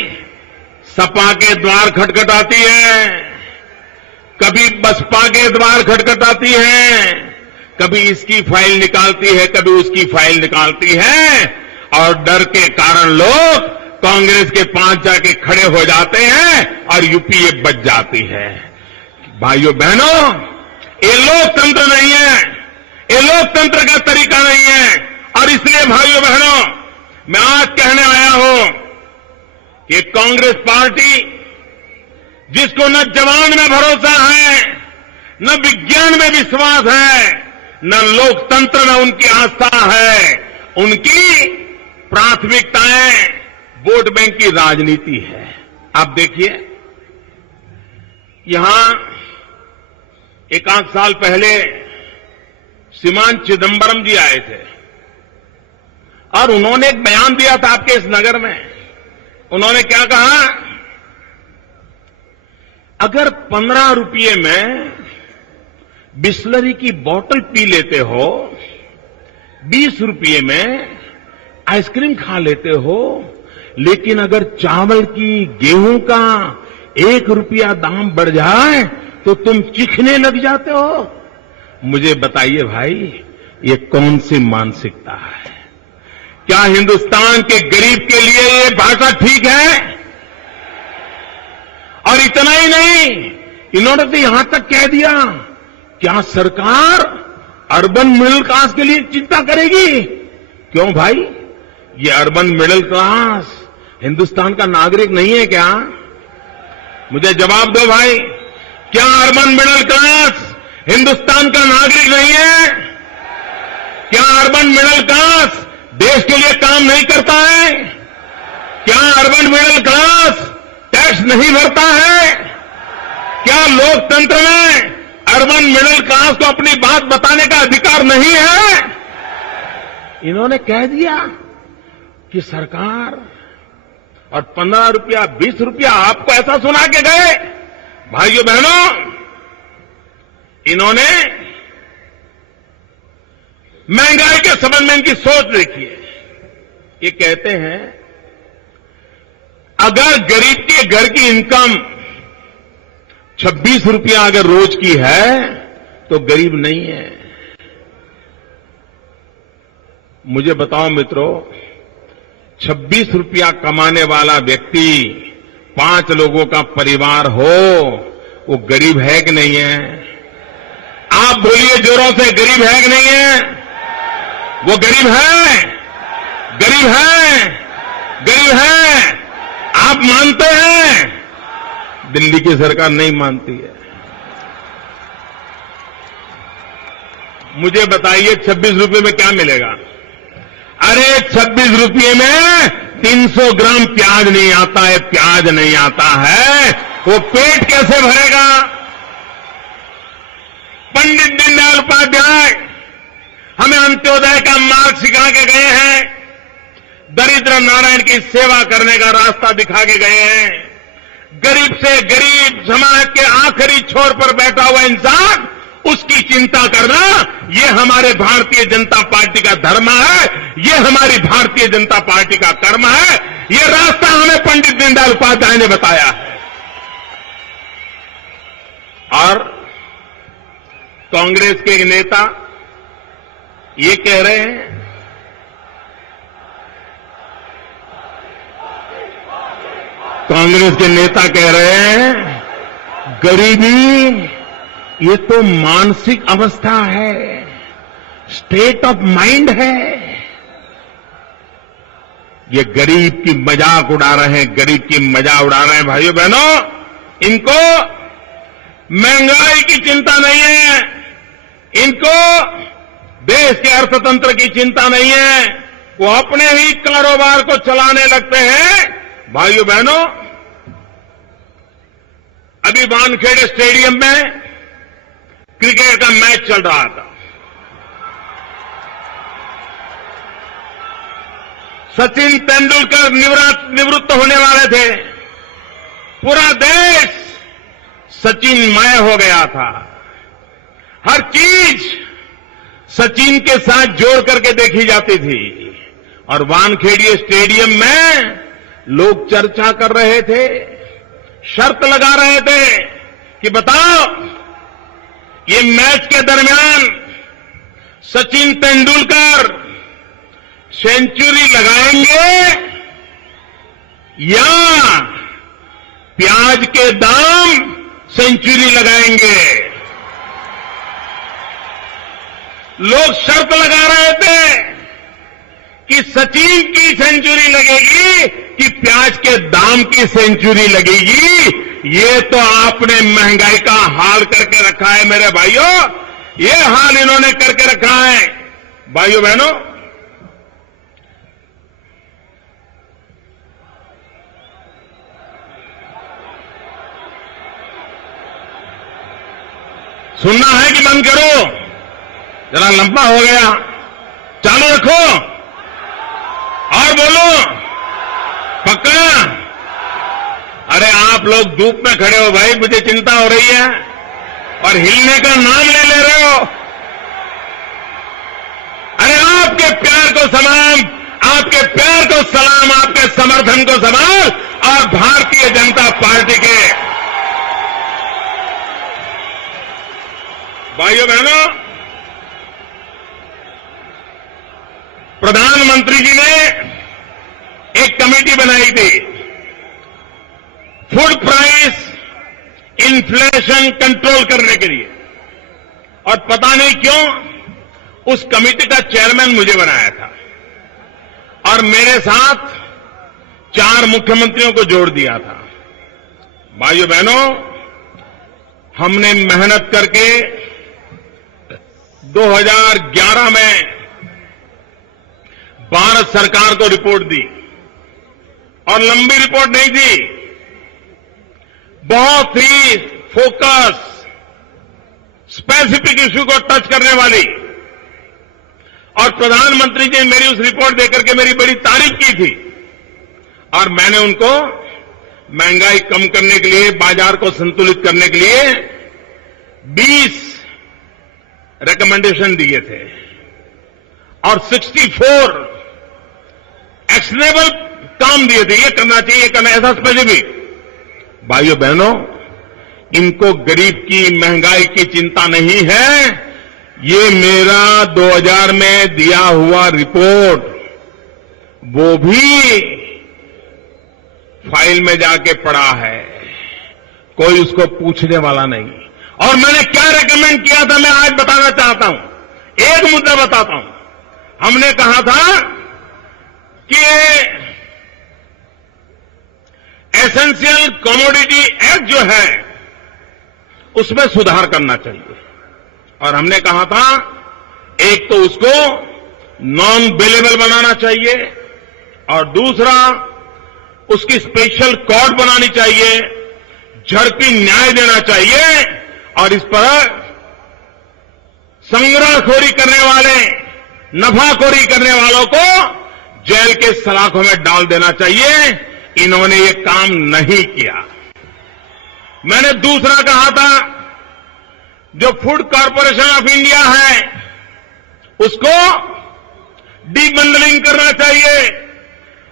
सपा के द्वार खटखटाती है, कभी बसपा के द्वार खटखटाती है, कभी इसकी फाइल निकालती है, कभी उसकी फाइल निकालती है, और डर के कारण लोग कांग्रेस के पास जाके खड़े हो जाते हैं और यूपीए बच जाती है। भाइयों बहनों, ये लोकतंत्र नहीं है, ये लोकतंत्र का तरीका नहीं है। और इसलिए भाइयों बहनों, मैं आज कहने आया हूं कि कांग्रेस पार्टी, जिसको न जवान में भरोसा है, न विज्ञान में विश्वास है, न लोकतंत्र में उनकी आस्था है, उनकी प्राथमिकताएं वोट बैंक की राजनीति है। आप देखिए, यहां एक आध साल पहले श्रीमान चिदंबरम जी आए थे और उन्होंने एक बयान दिया था आपके इस नगर में। उन्होंने क्या कहा? अगर 15 रुपये में बिस्लरी की बोतल पी लेते हो, 20 रुपये में आइसक्रीम खा लेते हो, लेकिन अगर चावल की, गेहूं का 1 रुपया दाम बढ़ जाए तो तुम चिखने लग जाते हो। मुझे बताइए भाई, ये कौन सी मानसिकता है? क्या हिंदुस्तान के गरीब के लिए ये भाषा ठीक है? और इतना ही नहीं, इन्होंने तो यहां तक कह दिया, क्या सरकार अर्बन मिडिल क्लास के लिए चिंता करेगी? क्यों भाई? ये अर्बन मिडिल क्लास हिंदुस्तान का नागरिक नहीं है क्या? मुझे जवाब दो भाई, क्या अर्बन मिडिल क्लास हिंदुस्तान का नागरिक नहीं है? क्या अर्बन मिडिल क्लास देश के लिए काम नहीं करता है? क्या अर्बन मिडिल क्लास टैक्स नहीं भरता है? क्या लोकतंत्र में अर्बन मिडिल क्लास को अपनी बात बताने का अधिकार नहीं है? इन्होंने कह दिया कि सरकार, और 15 रुपया 20 रुपया आपको ऐसा सुना के गए। भाइयों बहनों, इन्होंने महंगाई के संबंध में इनकी सोच देखिए। ये कहते हैं, अगर गरीब के घर की इनकम 26 रुपया अगर रोज की है तो गरीब नहीं है। मुझे बताओ मित्रों, 26 रुपया कमाने वाला व्यक्ति 5 लोगों का परिवार हो, वो गरीब है कि नहीं है? आप बोलिए जोरों से, गरीब है कि नहीं है? वो गरीब है, गरीब है, गरीब है। आप मानते हैं? दिल्ली की सरकार नहीं मानती है। मुझे बताइए 26 रुपए में क्या मिलेगा? अरे 26 रुपये में 300 ग्राम प्याज नहीं आता है, प्याज नहीं आता है, वो पेट कैसे भरेगा? पंडित दीनदयाल उपाध्याय हमें अंत्योदय का मार्ग सिखा के गए हैं, दरिद्र नारायण की सेवा करने का रास्ता दिखा के गए हैं। गरीब से गरीब समाज के आखिरी छोर पर बैठा हुआ इंसान, उसकी चिंता करना, ये हमारे भारतीय जनता पार्टी का धर्म है, ये हमारी भारतीय जनता पार्टी का कर्म है। ये रास्ता हमें पंडित दीनदयाल उपाध्याय ने बताया है। और कांग्रेस के एक नेता ये कह रहे हैं, कांग्रेस के नेता कह रहे हैं गरीबी ये तो मानसिक अवस्था है, स्टेट ऑफ माइंड है। ये गरीब की मजाक उड़ा रहे हैं, गरीब की मजाक उड़ा रहे हैं। भाइयों बहनों, इनको महंगाई की चिंता नहीं है, इनको देश के अर्थतंत्र की चिंता नहीं है, वो अपने ही कारोबार को चलाने लगते हैं। भाइयों बहनों, अभी वानखेड़े स्टेडियम में क्रिकेट का मैच चल रहा था। सचिन तेंदुलकर निवृत्त होने वाले थे। पूरा देश सचिनमय हो गया था। हर चीज सचिन के साथ जोड़ करके देखी जाती थी। और वानखेड़े स्टेडियम में लोग चर्चा कर रहे थे, शर्त लगा रहे थे कि बताओ, ये मैच के दरमियान सचिन तेंदुलकर सेंचुरी लगाएंगे या प्याज के दाम सेंचुरी लगाएंगे। लोग शर्त लगा रहे थे कि सचिन की सेंचुरी लगेगी कि प्याज के दाम की सेंचुरी लगेगी। ये तो आपने महंगाई का हाल करके रखा है मेरे भाइयों, ये हाल इन्होंने करके रखा है। भाइयों बहनों, सुनना है कि बंद करो? जरा लंबा हो गया, चालू रखो और बोलो, पक्का? अरे आप लोग धूप में खड़े हो भाई, मुझे चिंता हो रही है, और हिलने का नाम ले रहे हो। अरे आपके प्यार को सलाम, आपके प्यार को सलाम, आपके समर्थन को सवाल, और भारतीय जनता पार्टी के भाइयों बहनों, प्रधानमंत्री जी ने एक कमेटी बनाई थी फूड प्राइस इन्फ्लेशन कंट्रोल करने के लिए, और पता नहीं क्यों उस कमेटी का चेयरमैन मुझे बनाया था, और मेरे साथ 4 मुख्यमंत्रियों को जोड़ दिया था। भाइयों बहनों, हमने मेहनत करके 2011 में भारत सरकार को रिपोर्ट दी, और लंबी रिपोर्ट नहीं थी, बहुत ही फोकस, स्पेसिफिक इश्यू को टच करने वाली। और प्रधानमंत्री जी ने मेरी उस रिपोर्ट देकर के मेरी बड़ी तारीफ की थी, और मैंने उनको महंगाई कम करने के लिए, बाजार को संतुलित करने के लिए 20 रिकमेंडेशन दिए थे, और 64 एक्शनेबल काम दिए थे, ये करना चाहिए, ये करना, ऐसा स्पेसिफिक। भाइयों बहनों, इनको गरीब की, महंगाई की चिंता नहीं है। ये मेरा 2000 में दिया हुआ रिपोर्ट, वो भी फाइल में जाके पड़ा है, कोई उसको पूछने वाला नहीं। और मैंने क्या रेकमेंड किया था, मैं आज बताना चाहता हूं। एक मुद्दा बताता हूं। हमने कहा था कि एसेंशियल कमोडिटी एक्ट जो है उसमें सुधार करना चाहिए, और हमने कहा था एक तो उसको नॉन बेलेबल बनाना चाहिए और दूसरा उसकी स्पेशल कोर्ट बनानी चाहिए, झड़पी न्याय देना चाहिए और इस पर संग्रहखोरी करने वाले, नफाखोरी करने वालों को जेल के सलाखों में डाल देना चाहिए। इन्होंने ये काम नहीं किया। मैंने दूसरा कहा था, जो फूड कॉर्पोरेशन ऑफ इंडिया है उसको डीबंडलिंग करना चाहिए,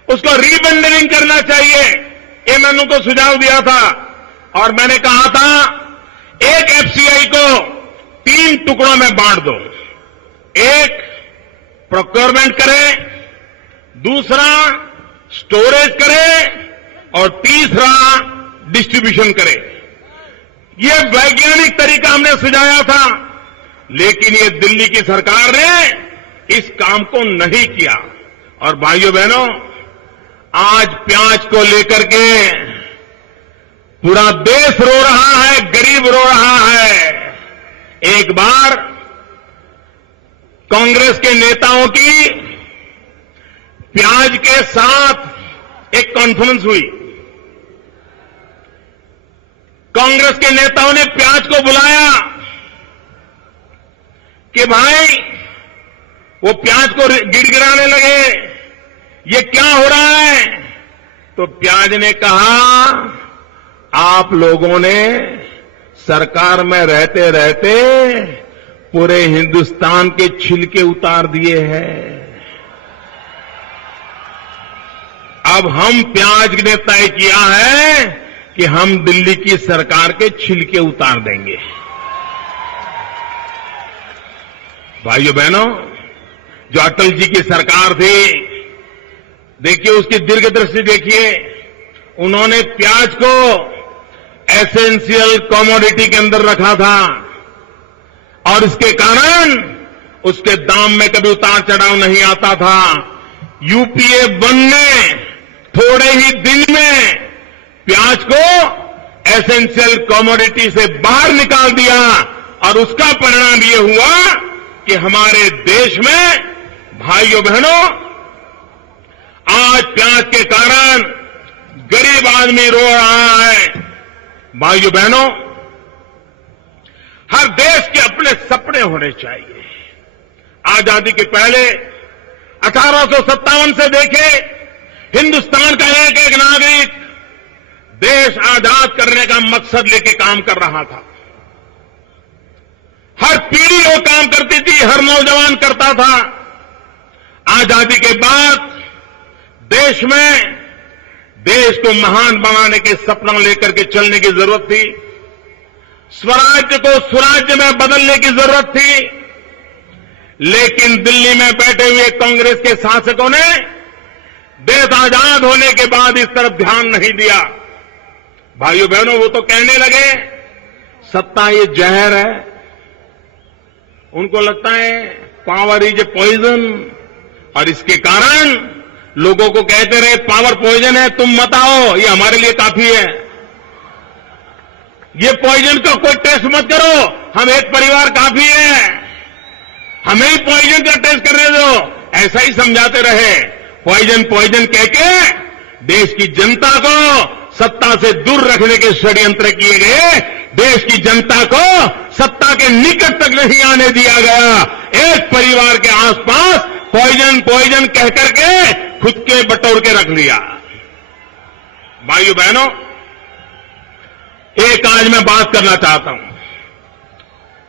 उसको रीबंडलिंग करना चाहिए। ये मैंने उनको सुझाव दिया था और मैंने कहा था एक एफसीआई को 3 टुकड़ों में बांट दो। एक प्रोक्योरमेंट करे, दूसरा स्टोरेज करे और तीसरा डिस्ट्रीब्यूशन करे। ये वैज्ञानिक तरीका हमने सुझाया था, लेकिन ये दिल्ली की सरकार ने इस काम को नहीं किया। और भाइयों बहनों, आज प्याज को लेकर के पूरा देश रो रहा है, गरीब रो रहा है। एक बार कांग्रेस के नेताओं की प्याज के साथ एक कॉन्फ्रेंस हुई। कांग्रेस के नेताओं ने प्याज को बुलाया कि भाई, वो प्याज को गिड़गिड़ाने लगे, ये क्या हो रहा है? तो प्याज ने कहा, आप लोगों ने सरकार में रहते रहते पूरे हिंदुस्तान के छिलके उतार दिए हैं। अब हम प्याज ने तय किया है कि हम दिल्ली की सरकार के छिलके उतार देंगे। भाइयों बहनों, जो अटल जी की सरकार थी, देखिए उसकी दीर्घदृष्टि देखिए। उन्होंने प्याज को एसेंशियल कमोडिटी के अंदर रखा था और इसके कारण उसके दाम में कभी उतार चढ़ाव नहीं आता था। यूपीए 1 ने थोड़े ही दिन में प्याज को एसेंशियल कमोडिटी से बाहर निकाल दिया और उसका परिणाम ये हुआ कि हमारे देश में, भाइयों बहनों, आज प्याज के कारण गरीब आदमी रो रहा है। भाइयों बहनों, हर देश के अपने सपने होने चाहिए। आजादी के पहले 1857 से देखे, हिंदुस्तान का एक एक नागरिक देश आजाद करने का मकसद लेके काम कर रहा था। हर पीढ़ी वो काम करती थी, हर नौजवान करता था। आजादी के बाद देश में देश को महान बनाने के सपना लेकर के चलने की जरूरत थी। स्वराज्य को सुराज्य में बदलने की जरूरत थी। लेकिन दिल्ली में बैठे हुए कांग्रेस के शासकों ने देश आजाद होने के बाद इस तरफ ध्यान नहीं दिया। भाइयों बहनों, वो तो कहने लगे सत्ता ये जहर है। उनको लगता है पावर इज ए पॉइजन, और इसके कारण लोगों को कहते रहे पावर पॉइजन है, तुम मत आओ, ये हमारे लिए काफी है। ये पॉइजन का कोई टेस्ट मत करो, हम एक परिवार काफी है, हमें ही पॉइजन का टेस्ट करने दो। ऐसा ही समझाते रहे। पॉइजन पॉइजन कह के देश की जनता को सत्ता से दूर रखने के षड्यंत्र किए गए। देश की जनता को सत्ता के निकट तक नहीं आने दिया गया। एक परिवार के आसपास पॉइजन पॉइजन कह करके खुद के बटोर के रख लिया। भाइयों बहनों, एक आज मैं बात करना चाहता हूं।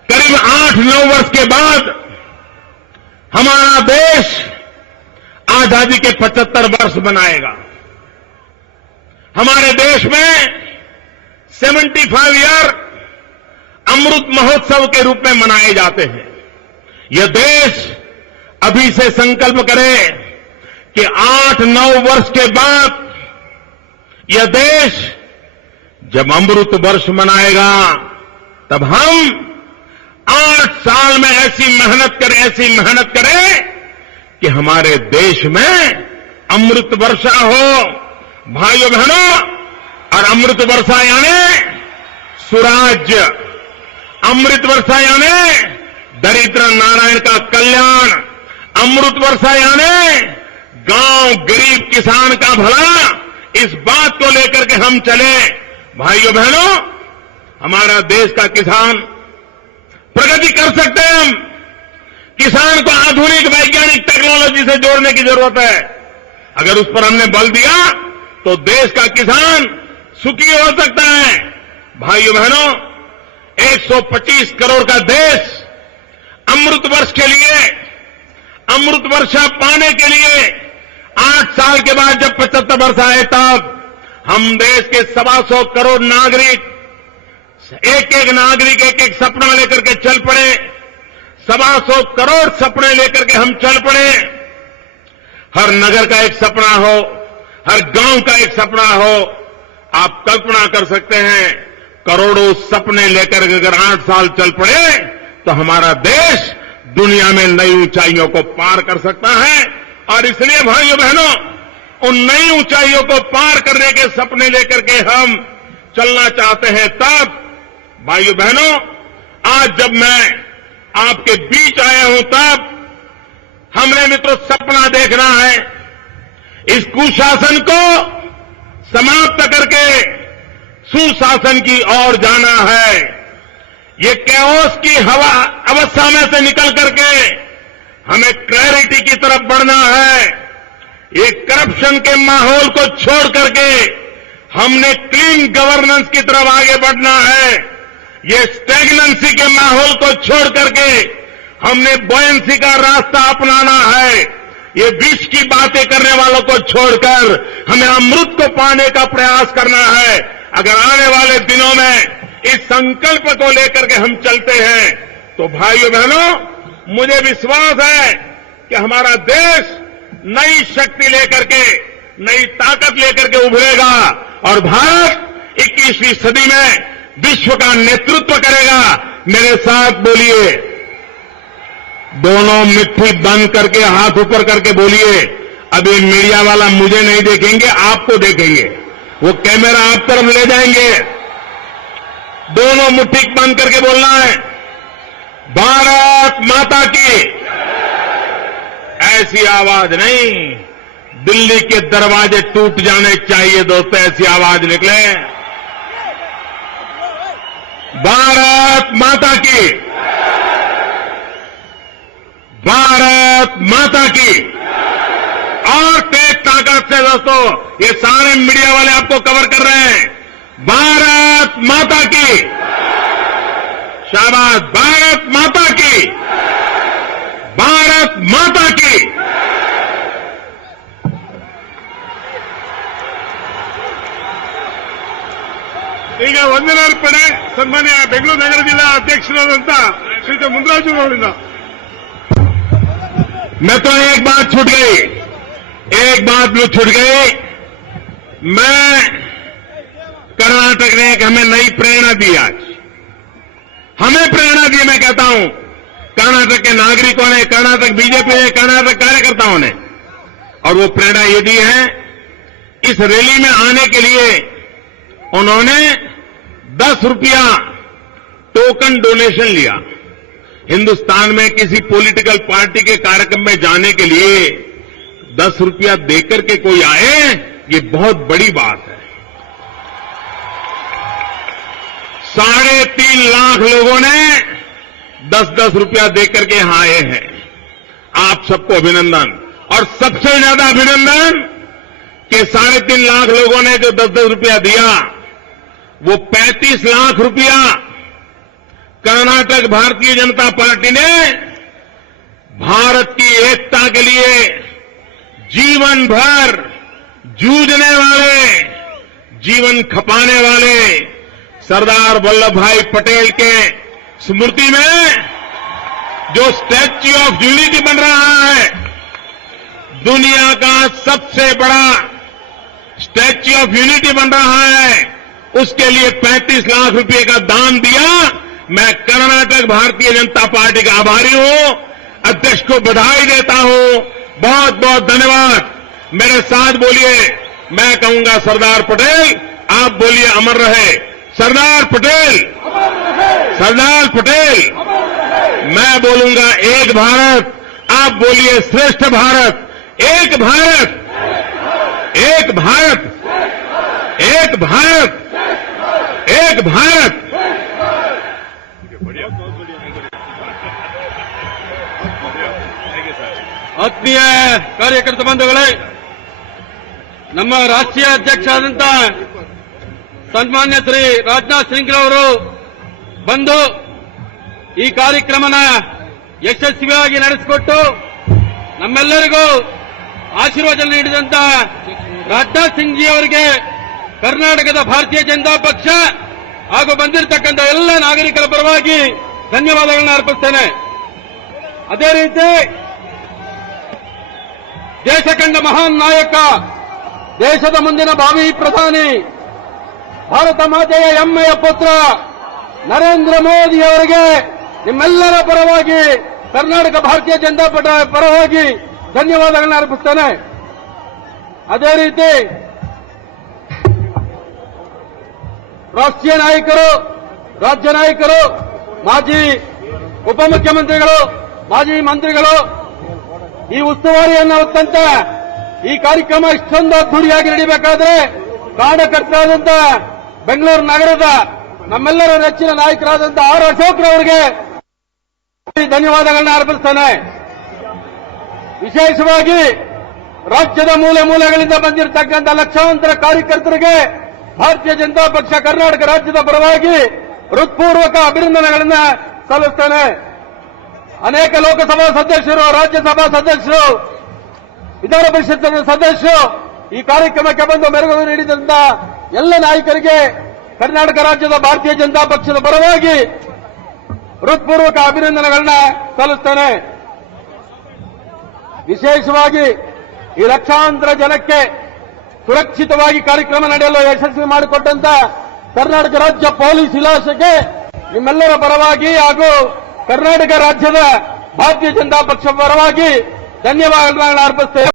करीब 8-9 वर्ष के बाद हमारा देश आजादी के 75 वर्ष मनाएगा। हमारे देश में 75 ईयर अमृत महोत्सव के रूप में मनाए जाते हैं। यह देश अभी से संकल्प करे कि 8-9 वर्ष के बाद यह देश जब अमृत वर्ष मनाएगा, तब हम 8 साल में ऐसी मेहनत करें कि हमारे देश में अमृत वर्षा हो। भाइयों बहनों, और अमृत वर्षा यानी सुराज्य, अमृत वर्षा यानी दरिद्र नारायण का कल्याण, अमृत वर्षा यानी गांव गरीब किसान का भला, इस बात को लेकर के हम चले। भाइयों बहनों, हमारा देश का किसान प्रगति कर सकते हैं हम। किसान को आधुनिक वैज्ञानिक टेक्नोलॉजी से जोड़ने की जरूरत है। अगर उस पर हमने बल दिया तो देश का किसान सुखी हो सकता है। भाइयों बहनों, 125 करोड़ का देश अमृत वर्ष के लिए, अमृत वर्षा पाने के लिए 8 साल के बाद जब 75 वर्ष आए तब हम देश के 125 करोड़ नागरिक, एक एक नागरिक एक एक सपना लेकर के चल पड़े। 125 करोड़ सपने लेकर के हम चल पड़े। हर नगर का एक सपना हो, हर गांव का एक सपना हो। आप कल्पना कर सकते हैं, करोड़ों सपने लेकर के अगर 8 साल चल पड़े तो हमारा देश दुनिया में नई ऊंचाइयों को पार कर सकता है। और इसलिए भाइयों बहनों, उन नई ऊंचाइयों को पार करने के सपने लेकर के हम चलना चाहते हैं। तब भाइयों बहनों, आज जब मैं आपके बीच आया हूं तब हमने मित्रों सपना देखना है, इस कुशासन को समाप्त करके सुशासन की ओर जाना है। ये कैओस की हवा अवस्था में से निकल करके हमें क्लैरिटी की तरफ बढ़ना है। ये करप्शन के माहौल को छोड़ करके हमने क्लीन गवर्नेंस की तरफ आगे बढ़ना है। ये स्टैग्नेंसी के माहौल को छोड़ करके हमने बॉयंसी का रास्ता अपनाना है। ये विष की बातें करने वालों को छोड़कर हमें अमृत को पाने का प्रयास करना है। अगर आने वाले दिनों में इस संकल्प को लेकर के हम चलते हैं तो भाइयों बहनों, मुझे विश्वास है कि हमारा देश नई शक्ति लेकर के, नई ताकत लेकर के उभरेगा और भारत 21वीं सदी में विश्व का नेतृत्व करेगा। मेरे साथ बोलिए, दोनों मुट्ठी बंद करके हाथ ऊपर करके बोलिए। अभी मीडिया वाला मुझे नहीं देखेंगे, आपको देखेंगे। वो कैमरा आप तरफ ले जाएंगे। दोनों मुट्ठी बंद करके बोलना है, भारत माता की। ऐसी आवाज नहीं, दिल्ली के दरवाजे टूट जाने चाहिए दोस्तों, ऐसी आवाज निकले। भारत माता की, भारत माता की। और तेज ताकत से दोस्तों, ये सारे मीडिया वाले आपको कवर कर रहे हैं। भारत माता की, शाबाश, भारत माता की, भारत माता की। ಈಗ ವಂದನಾರ್ಪಣೆ ಸನ್ಮಾನ್ಯ ಬೆಂಗಳೂರು ನಗರ ಜಿಲ್ಲಾ ಅಧ್ಯಕ್ಷರಾದಂತ ಶ್ರೀಯುತ ಮುನ್ರಾಜು ಅವರಿಂದ। मैं तो एक बात छूट गई, एक बात भी छूट गई। मैं कर्नाटक ने एक हमें नई प्रेरणा दी, आज हमें प्रेरणा दी। मैं कहता हूं कर्नाटक के नागरिकों ने, कर्नाटक बीजेपी ने, कर्नाटक कार्यकर्ताओं ने, और वो प्रेरणा ये दी है, इस रैली में आने के लिए उन्होंने 10 रुपया टोकन डोनेशन लिया। हिंदुस्तान में किसी पॉलिटिकल पार्टी के कार्यक्रम में जाने के लिए 10 रुपया देकर के कोई आए, ये बहुत बड़ी बात है। 3.5 लाख लोगों ने 10-10 रुपया देकर के यहां आए हैं। आप सबको अभिनंदन। और सबसे ज्यादा अभिनंदन कि 3.5 लाख लोगों ने जो 10-10 रुपया दिया, वो 35 लाख रुपया कर्नाटक भारतीय जनता पार्टी ने भारत की एकता के लिए जीवन भर जूझने वाले, जीवन खपाने वाले सरदार वल्लभ भाई पटेल के स्मृति में जो स्टैच्यू ऑफ यूनिटी बन रहा है, दुनिया का सबसे बड़ा स्टैच्यू ऑफ यूनिटी बन रहा है, उसके लिए 35 लाख रुपए का दान दिया। मैं कर्नाटक भारतीय जनता पार्टी का आभारी हूं, अध्यक्ष को बधाई देता हूं। बहुत बहुत धन्यवाद। मेरे साथ बोलिए, मैं कहूंगा सरदार पटेल, आप बोलिए अमर रहे सरदार पटेल, सरदार पटेल। मैं बोलूंगा एक भारत, आप बोलिए श्रेष्ठ भारत, एक भारत, एक भारत, एक भारत, एक भारत। ಆತ್ಮೀಯ ಕಾರ್ಯಕರ್ತ ಬಂಧುಗಳೇ, ನಮ್ಮ ರಾಷ್ಟ್ರೀಯ ಅಧ್ಯಕ್ಷ ಆದಂತ ಸನ್ಮಾನ್ಯ ಶ್ರೀ ರಾಜನಾಥ್ ಸಿಂಗ್ ಅವರು ಬಂದು ಈ ಕಾರ್ಯಕ್ರಮನ ಯಶಸ್ವಿಯಾಗಿ ನಡೆಸಿಕೊಟ್ಟು ನಮ್ಮೆಲ್ಲರಿಗೂ ಆಶೀರ್ವಾದ ನೀಡಿದಂತ ರಾಜನಾಥ್ ಸಿಂಗ್ ಜಿ ಅವರಿಗೆ ಕರ್ನಾಟಕದ ಭಾರತೀಯ ಜನತಾ ಪಕ್ಷ ಹಾಗೂ ಬಂದಿರತಕ್ಕಂಥ ಎಲ್ಲ ನಾಗರಿಕರ ಪರವಾಗಿ ಧನ್ಯವಾದಗಳನ್ನ ಅರ್ಪಿಸ್ತೇನೆ. ಅದೇ ರೀತಿ ದೇಶ ಕಂಡ ಮಹಾನ್ ನಾಯಕ, ದೇಶದ ಮುಂದಿನ ಭಾವಿ ಪ್ರಧಾನಿ, ಭಾರತ ಮಾತೆಯ ಹೆಮ್ಮೆಯ ಪುತ್ರ ನರೇಂದ್ರ ಮೋದಿ ಅವರಿಗೆ ನಿಮ್ಮೆಲ್ಲರ ಪರವಾಗಿ ಕರ್ನಾಟಕ ಭಾರತೀಯ ಜನತಾ ಪಕ್ಷ ಪರವಾಗಿ ಧನ್ಯವಾದಗಳನ್ನ ಅರ್ಪಿಸ್ತೇನೆ. ಅದೇ ರೀತಿ ರಾಷ್ಟ್ರೀಯ ನಾಯಕರು, ರಾಜ್ಯ ನಾಯಕರು, ಮಾಜಿ ಉಪಮುಖ್ಯಮಂತ್ರಿಗಳು, ಮಾಜಿ ಮಂತ್ರಿಗಳು ಈ ಉಸ್ತುವಾರಿಯನ್ನು ಹೊತ್ತಂತ ಈ ಕಾರ್ಯಕ್ರಮ ಇಷ್ಟೊಂದು ಅದ್ದೂರಿಯಾಗಿ ನಡೀಬೇಕಾದ್ರೆ ಕಾರಣಕರ್ತರಾದಂತ ಬೆಂಗಳೂರು ನಗರದ ನಮ್ಮೆಲ್ಲರ ನೆಚ್ಚಿನ ನಾಯಕರಾದಂತ ಆರ್ ಅಶೋಕ್ರವರಿಗೆ ಧನ್ಯವಾದಗಳನ್ನ ಅರ್ಪಿಸ್ತೇನೆ. ವಿಶೇಷವಾಗಿ ರಾಜ್ಯದ ಮೂಲೆ ಮೂಲೆಗಳಿಂದ ಬಂದಿರತಕ್ಕಂಥ ಲಕ್ಷಾಂತರ ಕಾರ್ಯಕರ್ತರಿಗೆ ಭಾರತೀಯ ಜನತಾ ಪಕ್ಷ ಕರ್ನಾಟಕ ರಾಜ್ಯದ ಪರವಾಗಿ ಹೃತ್ಪೂರ್ವಕ ಅಭಿನಂದನೆಗಳನ್ನ ಸಲ್ಲಿಸ್ತೇನೆ. ಅನೇಕ ಲೋಕಸಭಾ ಸದಸ್ಯರು, ರಾಜ್ಯಸಭಾ ಸದಸ್ಯರು, ವಿಧಾನ ಪರಿಷತ್ತಿನ ಸದಸ್ಯರು ಈ ಕಾರ್ಯಕ್ರಮಕ್ಕೆ ಬಂದು ಮೆರುಗು ನೀಡಿದಂತ ಎಲ್ಲ ನಾಯಕರಿಗೆ ಕರ್ನಾಟಕ ರಾಜ್ಯದ ಭಾರತೀಯ ಜನತಾ ಪಕ್ಷದ ಪರವಾಗಿ ಹೃತ್ಪೂರ್ವಕ ಅಭಿನಂದನೆಗಳನ್ನ ಸಲ್ಲಿಸ್ತೇನೆ. ವಿಶೇಷವಾಗಿ ಈ ಲಕ್ಷಾಂತರ ಜನಕ್ಕೆ ಸುರಕ್ಷಿತವಾಗಿ ಕಾರ್ಯಕ್ರಮ ನಡೆಯಲು ಯಶಸ್ವಿ ಮಾಡಿಕೊಟ್ಟಂತ ಕರ್ನಾಟಕ ರಾಜ್ಯ ಪೊಲೀಸ್ ಇಲಾಖೆಗೆ ನಿಮ್ಮೆಲ್ಲರ ಪರವಾಗಿ ಹಾಗೂ ಕರ್ನಾಟಕ ರಾಜ್ಯದ ಭಾರತೀಯ ಜನತಾ ಪಕ್ಷ ಪರವಾಗಿ ಧನ್ಯವಾದಗಳನ್ನ ಅರ್ಪಿಸ್ತೇನೆ.